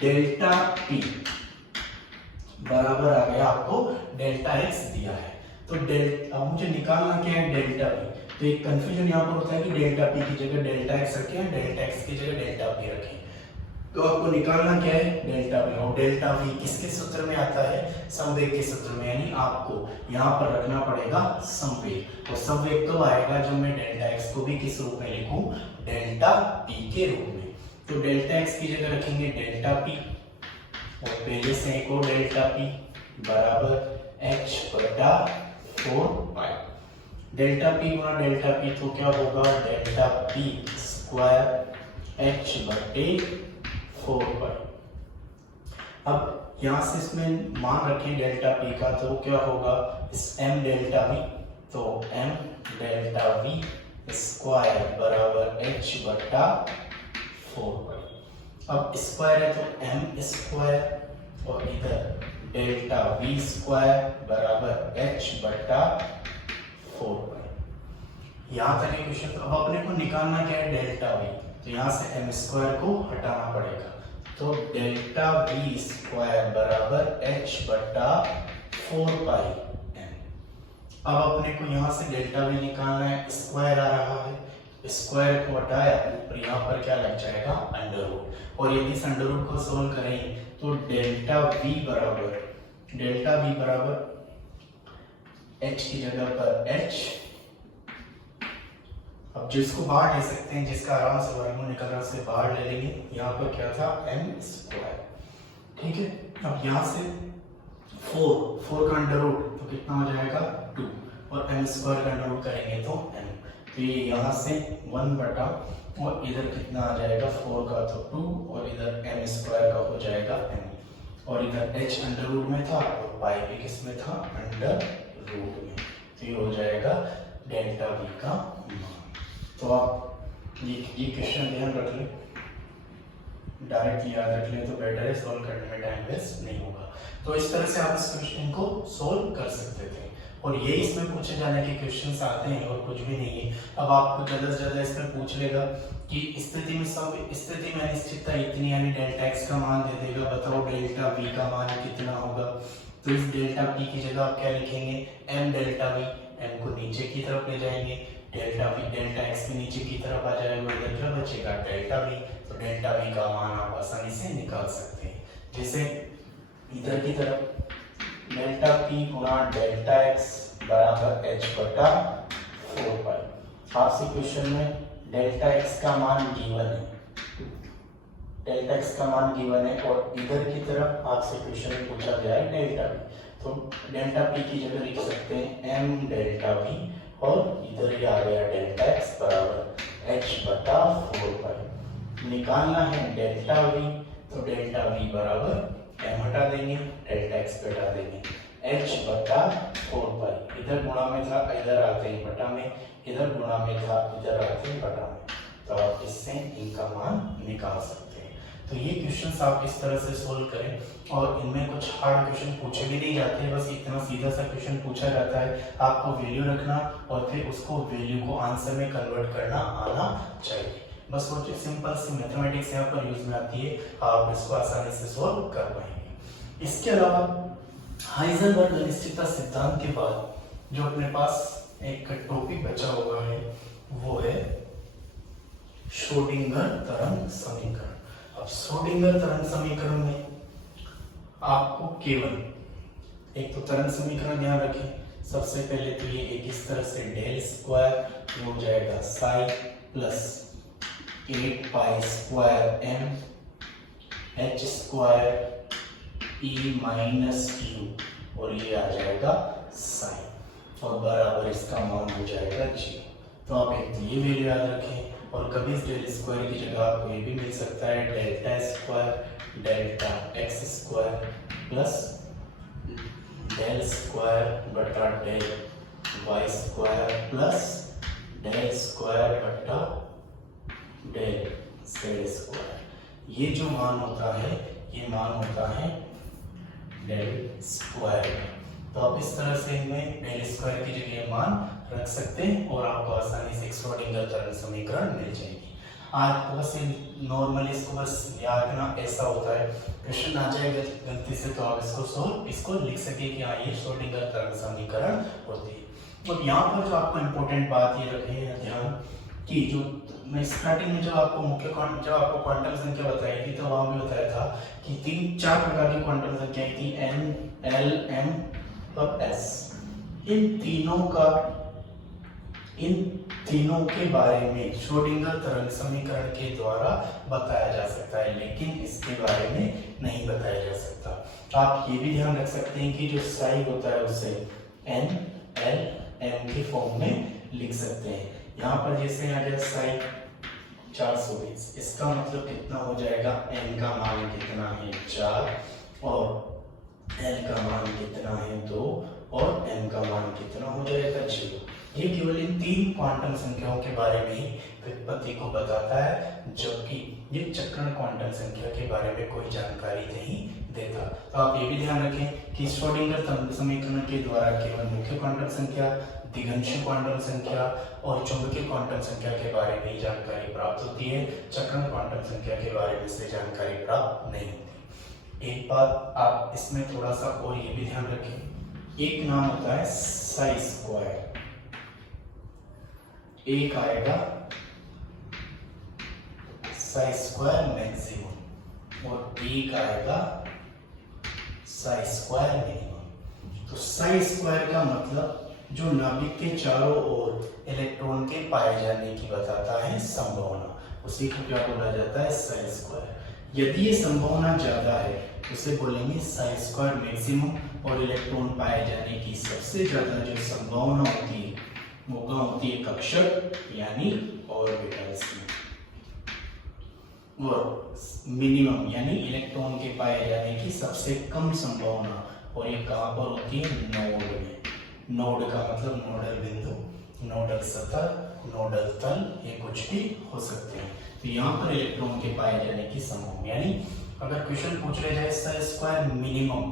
डेल्टा p बराबर आ गया, आपको डेल्टा x दिया है, तो डेल्टा मुझे निकालना क्या है? Delta p। तो एक कंफ्यूजन यहाँ पर होता है कि डेल्टा p की जगह डेल्टा x रखें, डेल्टा x की जगह डेल्टा p रखें। तो आपको निकालना क्या है? Delta p। और डेल्टा v किसके सूत्र में आता है? संवेग के सूत्र में, यानी आपको यहाँ पर रखना पड़ेगा संवेग। और संवेग कब आएगा? जब मैं डेल्टा x को भी किस रूप में लिखूं? डेल्टा p के रूप में। तो डेल्टा x की जगह रखेंगे डेल्टा p, और पहले से एक और डेल्टा p बराबर h/4 पाई। डेल्टा p गुना डेल्टा p तो क्या होगा? डेल्टा p स्क्वायर h/4 पाई। अब यहाँ से इसमें मान रखें डेल्टा p का, तो क्या होगा? इस m डेल्टा v, तो m डेल्टा v स्क्वायर बराबर h/4 4 पाई। अब स्क्वायर है तो m स्क्वायर और इधर डेल्टा v स्क्वायर बराबर h बटा 4 पाई। यहाँ तक क्वेश्चन। अब अपने को निकालना क्या है, डेल्टा v। तो यहाँ से m स्क्वायर को हटाना पड़ेगा, तो डेल्टा v स्क्वायर बराबर h बटा 4 पाई m। अब अपने को यहाँ से डेल्टा v निकालना है, स्क्वायर आ रहा है, स्क्वायर को हटाया ऊपर यहाँ पर क्या लग जाएगा, अंडर रूट। और यदि इस अंडर रूट को सोल्व करें तो डेल्टा v बराबर h की जगह पर h। अब जिसको बाहर ले सकते हैं, जिसका आराम से वर्गमूल निकल रहा है उसे बाहर ले लेंगे। यहाँ पर क्या था, m स्क्वायर, ठीक है। अब यहाँ से 4 का अंडर रूट तो कितना हो जाएगा 2, और m स्क्वायर का अंडर रूट करेंगे तो m। तो ये यहाँ से 1 बटा, और इधर कितना आ जाएगा 4 का तो 2, और इधर m स्क्वायर का हो जाएगा m, और इधर h अंडर रूट में था और पाई भी किस में था, अंडर रूट में। तो ये हो जाएगा डेल्टा v का मान। तो आप ये क्वेश्चन ध्यान रख लें, डायरेक्टली याद रख लें तो बेटर है, सॉल्व करने में टाइम वेस्ट नहीं होगा। तो इस तरह से आप इस क्वेश्चन को सॉल्व कर सकते थे, और ये इसमें पूछे जाने के क्वेश्चंस आते हैं और कुछ भी नहीं है। अब आपको ज़्यादा से ज़्यादा इसमें पूछ लेगा कि स्थिति में अनिश्चितता इतनी, यानी डेल्टा एक्स का मान दे देगा, बताओ डेल्टा वी का मान कितना होगा। तो इस डेल्टा पी की जगह आप क्या लिखेंगे, एम डेल्टा वी, एम को नीचे की तरफ ले जाएंगे, डेल्टा वी डेल्टा एक्स भी नीचे की तरफ आ जाएगा, इधर क्या बचेगा, डेल्टा वी। तो डेल्टा वी का मान आप आसानी से निकाल सकते हैं। जैसे इधर की तरफ डेल्टा पी गुणा डेल्टा एक्स बराबर h बटा 4 पाई। आपसे क्वेश्चन में डेल्टा एक्स का मान गिवन है, डेल्टा एक्स का मान गिवन है, और इधर की तरफ आपसे क्वेश्चन में पूछा गया है डेल्टा पी। तो डेल्टा पी की जगह लिख सकते हैं m डेल्टा वी, और इधर ही आ गया डेल्टा एक्स बराबर h बटा 4 पाई। निकालना है डेल्टा वी, तो डेल्टा वी बराबर m हटा देंगे, डेल्टा एक्स पे हटा देंगे, h बटा 4 पाई। इधर गुणा में था, इधर आते हैं बटा में, इधर गुणा में था, इधर आते हैं बटा में। तो आप इससे इनका मान निकाल सकते हैं। तो ये क्वेश्चंस आप इस तरह से सोल्व करें, और इनमें कुछ हार्ड क्वेश्चन पूछे भी नहीं जाते हैं, बस इतना सीधा सा क्वेश्चन पूछा जाता है। आपको वैल्यू रखना और फिर उसको वैल्यू को आंसर में कन्वर्ट करना आना चाहिए। बस वो सिंपल सी मैथमेटिक्स यहाँ पर यूज में आती है, आप इसको आसानी से सॉल्व कर पाएंगे। इसके अलावा हाइजेनबर्ग अनिश्चितता सिद्धांत के बाद जो अपने पास एक टॉपिक बचा हुआ है वो है श्रोडिंगर तरंग समीकरण। अब श्रोडिंगर तरंग समीकरण में आपको केवल एक तो तरंग समीकरण ध्यान रखें। सबसे पहले तो ये एक इस तरह से डेल स्क्वायर हो जाएगा Sai plus 8 pi square m h square e minus q, और ये आ जाएगा साइन, और बराबर इसका मान हो जाएगा g। तो आप एक तो ये वैल्यू याद रखें, और कभी इस डेल स्क्वायर की जगह आपको ये भी मिल सकता है delta square delta x square plus del square बटा del y square plus del square बटा डेल जेड स्क्वायर। ये जो मान होता है ये मान होता है डेल स्क्वायर। तो आप इस तरह से इनमें डेल स्क्वायर की जगह मान रख सकते हैं, और आपको आसानी से श्रोडिंगर तरंग समीकरण मिल जाएगी। आज बस नॉर्मली इसको बस याद रखना, ऐसा होता है क्वेश्चन आ जाएगा गलती से तो आप इसको लिख सके कि हाँ ये श्रोडिंगर तरंग समीकरण होती है। और यहाँ पर जो आपको इम्पोर्टेंट बात ये रखनी है ध्यान कि जो मैं स्टार्टिंग में जब आपको क्वांटम संख्या बताई थी तो वहां भी बताया था कि 3-4 प्रकार की क्वांटम संख्याएं थी, n l m और s। इन तीनों के बारे में श्रोडिंगर तरंग समीकरण के द्वारा बताया जा सकता है, लेकिन इसके बारे में नहीं बताया जा सकता। आप ये भी ध्यान रख सकते हैं कि जो साई होता है उसे n l m के फॉर्म में लिख सकते हैं। यहाँ पर जैसे आ गया साई 420, इसका मतलब कितना हो जाएगा, n का मान कितना है 4, और l का मान कितना है 2, और m का मान कितना हो जाएगा 0। ये केवल इन 3 क्वांटम संख्याओं के बारे में ही व्युत्पत्ति को बताता है, जबकि ये चक्रण क्वांटम संख्या के बारे में कोई जानकारी नहीं देता। तो आप ये भी ध्यान रखें कि श्रोडिंगर तरंग समीकरण के द्वारा केवल मुख्य क्वांटम संख्या, दिगंशी क्वांटम संख्या और चुंबकीय क्वांटम संख्या के बारे में ही जानकारी प्राप्त होती है, चक्रण क्वांटम संख्या के बारे में से जानकारी प्राप्त नहीं होती। एक बात आप इसमें थोड़ा सा और ये भी ध्यान रखें, एक नाम होता है साई स्क्वायर, एक आएगा साई स्क्वायर मैक्सिमम और एक आएगा साई स्क्वायर मिनिमम। तो साई स्क्वायर का मतलब जो नाभिक के चारों ओर इलेक्ट्रॉन के पाए जाने की बताता है संभावना, उसी को क्या बोला जाता है, साई स्क्वायर। यदि ये संभावना ज्यादा है तो उसे बोलेंगे साई स्क्वायर मैक्सिमम। और इलेक्ट्रॉन पाए जाने की सबसे ज्यादा जो संभावना होती है वो कहाँ होती है, कक्षक यानी ऑर्बिटल्स में। और मिनिमम यानी इलेक्ट्रॉन के पाए जाने की सबसे कम संभावना, और ये कहाँ पर होती है, नोड में। नोड का मतलब नोडल बिंदु, नोडल सतह, नोडल तल, ये कुछ भी हो सकते हैं। तो यहाँ पर इलेक्ट्रॉन के पाए जाने की संभावना, यानी अगर क्वेश्चन पूछ रहे जाए साई स्क्वायर मिनिमम,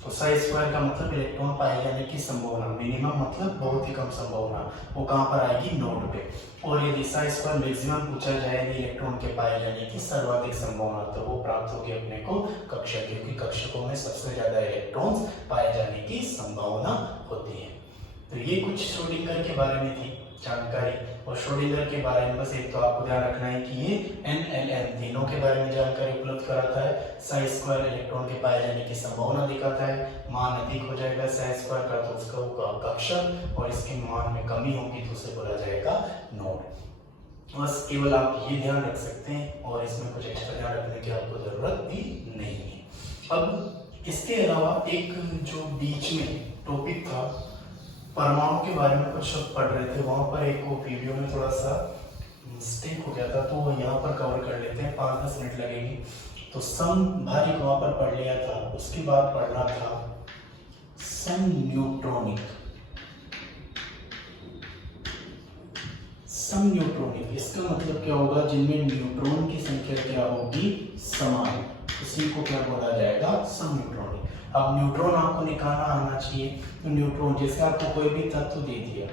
तो साई स्क्वायर का मतलब इलेक्ट्रॉन पाए जाने की संभावना, मिनिमम मतलब बहुत ही कम संभावना, वो कहाँ पर आएगी, नोड पे। और यदि साई स्क्वायर मैक्सिमम पूछा जाए यदि इलेक्ट्रॉन के पाए जाने की सर्वाधिक संभावना, तो वो प्राप्त होगी अपने को कक्षक, क्योंकि कक्षकों में सबसे ज्यादा इलेक्ट्रॉन्स पाए जाने की संभावना होती है। तो ये कुछ श्रोडिंगर के बारे में थी जानकारी। और श्रोडिंगर के बारे में बस एक तो आपको ध्यान रखना है कि ये NLM तीनों के बारे में जानकारी उपलब्ध कराता है। साई स्क्वायर इलेक्ट्रॉन के पाए जाने की संभावना दिखाता है, मान अधिक हो जाएगा साई स्क्वायर का तो उसका होगा कक्षक, और इसके मान में कमी होगी तो उसे बोला जाएगा नोड। बस केवल आप ये ध्यान रख सकते हैं और इसमें कुछ एक्स्ट्रा ध्यान रखने की आपको जरूरत भी नहीं है। अब इसके अलावा एक जो बीच में टॉपिक था, परमाणु के बारे में कुछ शब्द पढ़ रहे थे, वहां पर एक वीडियो में थोड़ा सा मिस्टेक हो गया था, तो वो यहाँ पर कवर कर लेते हैं, 5-10 मिनट लगेंगे। तो सम भारी वहां पर पढ़ लिया था, उसके बाद पढ़ना था सम न्यूट्रॉनिक। सम न्यूट्रॉनिक इसका मतलब क्या होगा, जिनमें न्यूट्रॉन की संख्या क्या होगी, समान, उसी को क्या बोला जाएगा, सम न्यूट्रॉनिक। अब न्यूट्रॉन आपको निकालना आना चाहिए, तो न्यूट्रॉन जैसे आपको कोई भी तत्व दे दिया,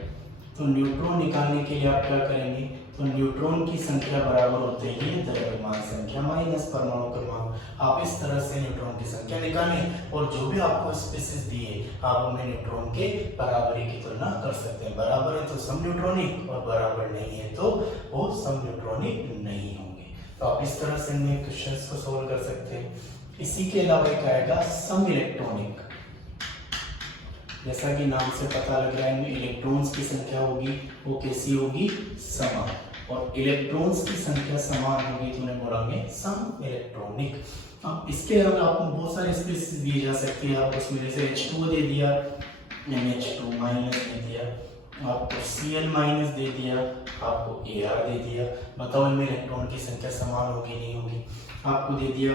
तो न्यूट्रॉन निकालने के लिए आप क्या करेंगे, तो न्यूट्रॉन की संख्या बराबर होते हैं द्रव्यमान संख्या माइनस परमाणु क्रमांक। आप इस तरह से न्यूट्रॉन की संख्या निकालें और जो भी आपको स्पीशीज दिए आप उनमें न्यूट्रॉन के बराबरी की तुलना कर सकते हैं। बराबर है तो सम न्यूट्रॉनिक और बराबर नहीं है तो वो सम न्यूट्रॉनिक नहीं होंगे। तो आप इस तरह से इनमें क्वेश्चंस को सोल्व कर सकते हैं। इसी के अलावा एक आएगा सम इलेक्ट्रॉनिक। जैसा कि नाम से पता लग रहा है इनमें इलेक्ट्रॉन्स की संख्या होगी वो कैसी होगी, समान, और इलेक्ट्रॉन्स की संख्या समान होगी तो उन्हें बोलेंगे सम इलेक्ट्रॉनिक। अब इसके अलावा आपको बहुत सारे स्पीशीज दी जा सकती है। आप उसमें जैसे H2 दे दिया, NH2 माइनस दे दिया, आपको Cl माइनस दे दिया, आपको Ar दे दिया। बताओ इनमें इलेक्ट्रॉन की संख्या समान होगी नहीं होगी। आपको दे दिया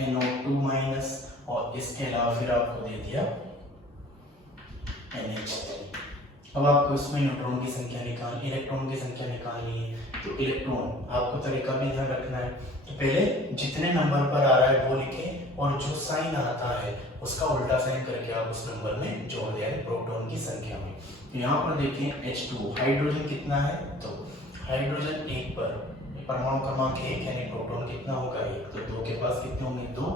NO2 माइनस, और इसके अलावा फिर आपको दे दिया NH3। अब आपको इसमें न्यूट्रॉन की संख्या इलेक्ट्रॉन की संख्या निकालनी है। तो इलेक्ट्रॉन आपको तरीका भी ध्यान रखना है, तो पहले जितने नंबर पर आ रहा है वो लिखें, और जो साइन आता है उसका उल्टा साइन करके आप उस नंबर में जोड़ दें प्रोटॉन की संख्या में। तो यहाँ पर देखें H2 हाइड्रोजन कितना है, तो हाइड्रोजन 1 पर परमाणु क्रमांक 1 यानी प्रोटॉन कितना होगा 1, तो 2 के पास कितने होंगे 2,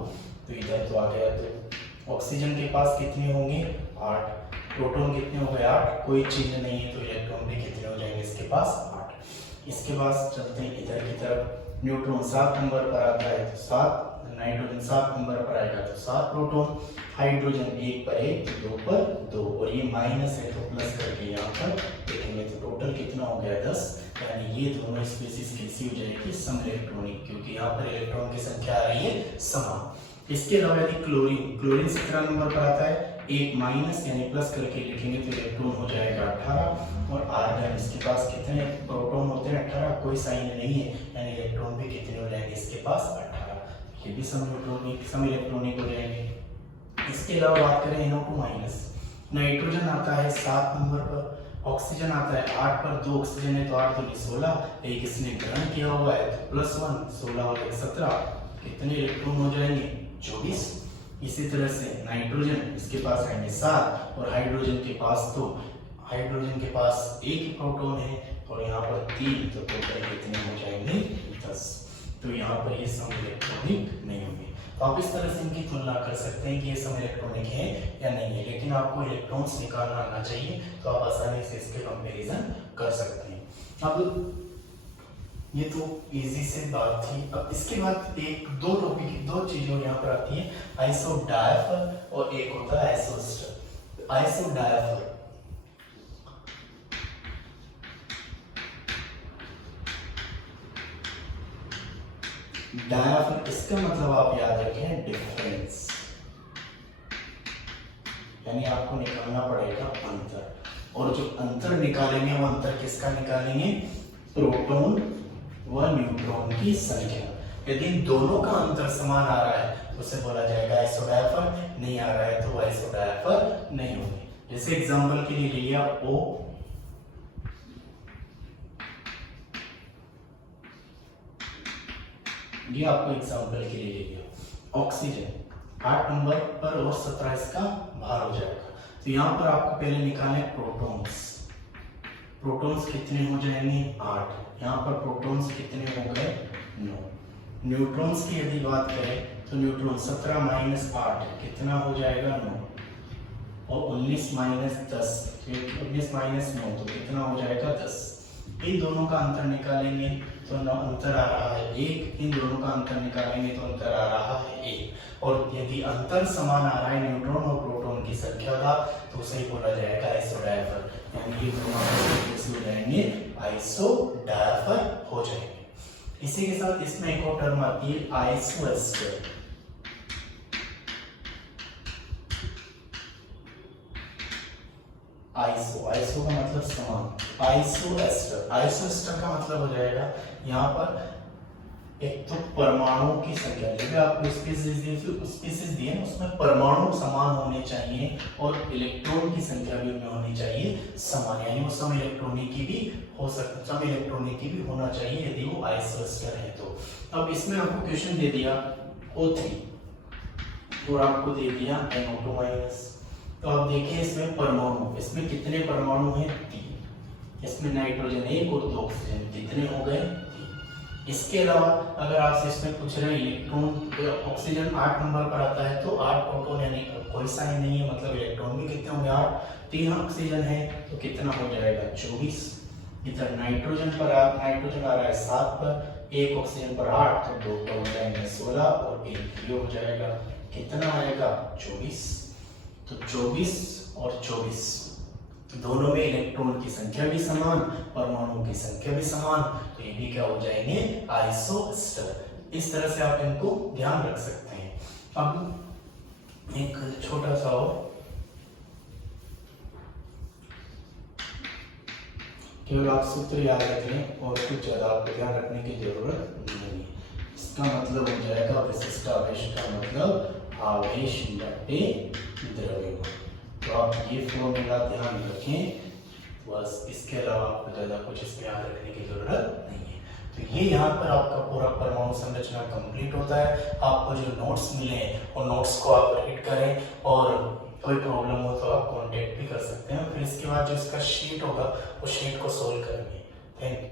तो इधर तो आ गया 2। ऑक्सीजन के पास कितने होंगे 8, प्रोटॉन कितने हो गए 8, कोई चिन्ह नहीं है तो इलेक्ट्रॉन भी कितने हो जाएंगे इसके पास 8। इसके बाद चलते हैं इधर की तरफ। न्यूट्रॉन 7 नंबर पर आता है तो 7, नाइट्रोजन 7 नंबर पर आएगा तो 7 प्रोटॉन, हाइड्रोजन 1 पर 1 तो 2 पर 2, और ये माइनस है तो प्लस करके यहाँ पर देखेंगे तो टोटल कितना हो गया 10। यानी ये दोनों स्पीशीज कैसी हो जाएगी सम इलेक्ट्रॉनिक, क्योंकि यहाँ पर इलेक्ट्रॉन की संख्या आ रही है समान। इसके अलावा यदि क्लोरीन 17 नंबर पर आता है, 1 माइनस यानी प्लस करके लिखेंगे तो इलेक्ट्रॉन हो जाएगा 18, और आर्गन इसके पास कितने प्रोटॉन होते हैं 18, कोई साइन नहीं है यानी इलेक्ट्रॉन भी कितने हो जाएंगे इसके पास 18, ये भी सम इलेक्ट्रॉनिक हो जाएंगे। इसके अलावा बात करें NO2 माइनस, नाइट्रोजन आता है 7 नंबर पर, ऑक्सीजन आता है 8 पर, 2 ऑक्सीजन है तो 8 दूनी 16, एक इसने ग्रहण किया हुआ है तो +1, 16 और 1 17, कितने इलेक्ट्रॉन हो जाएंगे 24। इसी तरह से नाइट्रोजन इसके पास आएंगे 7 और हाइड्रोजन के पास एक ही प्रोटॉन है और यहाँ पर 3, तो टोटल कितने हो जाएंगे 10। तो यहाँ पर ये सम इलेक्ट्रॉनिक नहीं होंगे। तो आप इस तरह से इनकी तुलना कर सकते हैं कि ये सम इलेक्ट्रॉनिक है या नहीं है, लेकिन आपको इलेक्ट्रॉन्स निकालना आना चाहिए तो आप आसानी से इसके कंपैरिजन कर सकते हैं। अब ये तो इजी से बात थी। अब इसके बाद दो चीजें यहाँ पर आती है, आइसोडायफर और एक होता है आइसोस्टर। आइसोडायफर डायफर इसका मतलब आप याद रखें डिफरेंस, यानी आपको निकालना पड़ेगा अंतर, और जो अंतर निकालेंगे वो अंतर किसका निकालेंगे, प्रोटॉन व न्यूट्रॉन की संख्या। यदि दोनों का अंतर समान आ रहा है तो उसे बोला जाएगा आइसोडायफर, नहीं आ रहा है तो आइसोडायफर नहीं होंगे। जैसे एग्जांपल के लिए लिया O, ये आपको एग्जांपल के लिए ले लिया। ऑक्सीजन 8 नंबर पर और 17 इसका भार हो जाएगा, तो यहाँ पर आपको पहले निकालने प्रोटॉन्स। प्रोटॉन्स कितने हो जाएंगे 8, यहाँ पर प्रोटॉन्स कितने हो गए 9। न्यूट्रॉन्स की यदि बात करें तो न्यूट्रॉन 17 - 8 कितना हो जाएगा 9, और 19 - 10, 19 - 9 तो कितना हो जाएगा 10। इन दोनों का अंतर निकालेंगे तो अंतर आ रहा है 1, इन दोनों का अंतर निकालेंगे तो अंतर आ रहा है 1। और यदि अंतर समान आ रहा है न्यूट्रॉन और प्रोटॉन की संख्या का तो उसे बोला जाएगा आइसोडायफर, यानी ये दोनों हो जाएंगे आइसोडायफर हो जाएंगे। इसी के साथ इसमें एक और टर्म आती है आइसोएस्टर। आइसो का मतलब समान, आइसोएस्टर का मतलब हो जाएगा यहाँ पर एक तो परमाणुओं की संख्या, जब आपको स्पीसीज दिए उसमें परमाणु समान होने चाहिए और इलेक्ट्रॉन की संख्या भी उनमें होनी चाहिए समान, यानी वो सम इलेक्ट्रॉनिक की भी हो सकता, सम इलेक्ट्रॉनिक की भी होना चाहिए यदि वो आइसोएस्टर है तो। अब इसमें आपको क्वेश्चन दे दिया O3 और आपको दे दिया NO2-, तो आप देखिए इसमें परमाणु, इसमें कितने परमाणु हैं 3, इसमें नाइट्रोजन 1 और 2 ऑक्सीजन, कितने हो गए 3। इसके अलावा अगर आपसे इसमें पूछ रहे हैं इलेक्ट्रॉन, ऑक्सीजन 8 नंबर पर आता है तो 8 प्रोटॉन, यानी कोई साइन नहीं है, मतलब इलेक्ट्रॉन भी कितने होंगे 8, 3 ऑक्सीजन है तो कितना हो जाएगा 24। इधर नाइट्रोजन आ रहा है 7 पर, 1 ऑक्सीजन पर 8 तो 2 पर हो जाएंगे 16 और 1 ये हो जाएगा, कितना आएगा 24। तो 24 और 24 दोनों में इलेक्ट्रॉन की संख्या भी समान, परमाणुओं की संख्या भी समान, तो ये भी क्या हो जाएंगे आइसोएस्टर। इस तरह से आप इनको ध्यान रख सकते हैं। अब एक छोटा सा और, केवल आप सूत्र याद रख लें और कुछ ज्यादा आपको ध्यान रखने की जरूरत नहीं है। इसका मतलब हो जाएगा विशिष्ट आवेश का मतलब आवेश बटे द्रव्यमान। तो आप ये फॉर्मूला ध्यान रखें, बस इसके अलावा आपको ज्यादा कुछ इसमें याद रखने की जरूरत नहीं है। तो ये यहाँ पर आपका पूरा परमाणु संरचना कंप्लीट होता है। आपको जो नोट्स मिले उन नोट्स को आप रीड करें और कोई प्रॉब्लम हो तो आप कांटेक्ट भी कर सकते हैं। फिर इसके बाद जो इसका शीट होगा वो शीट को सोल्व करेंगे। Thank you.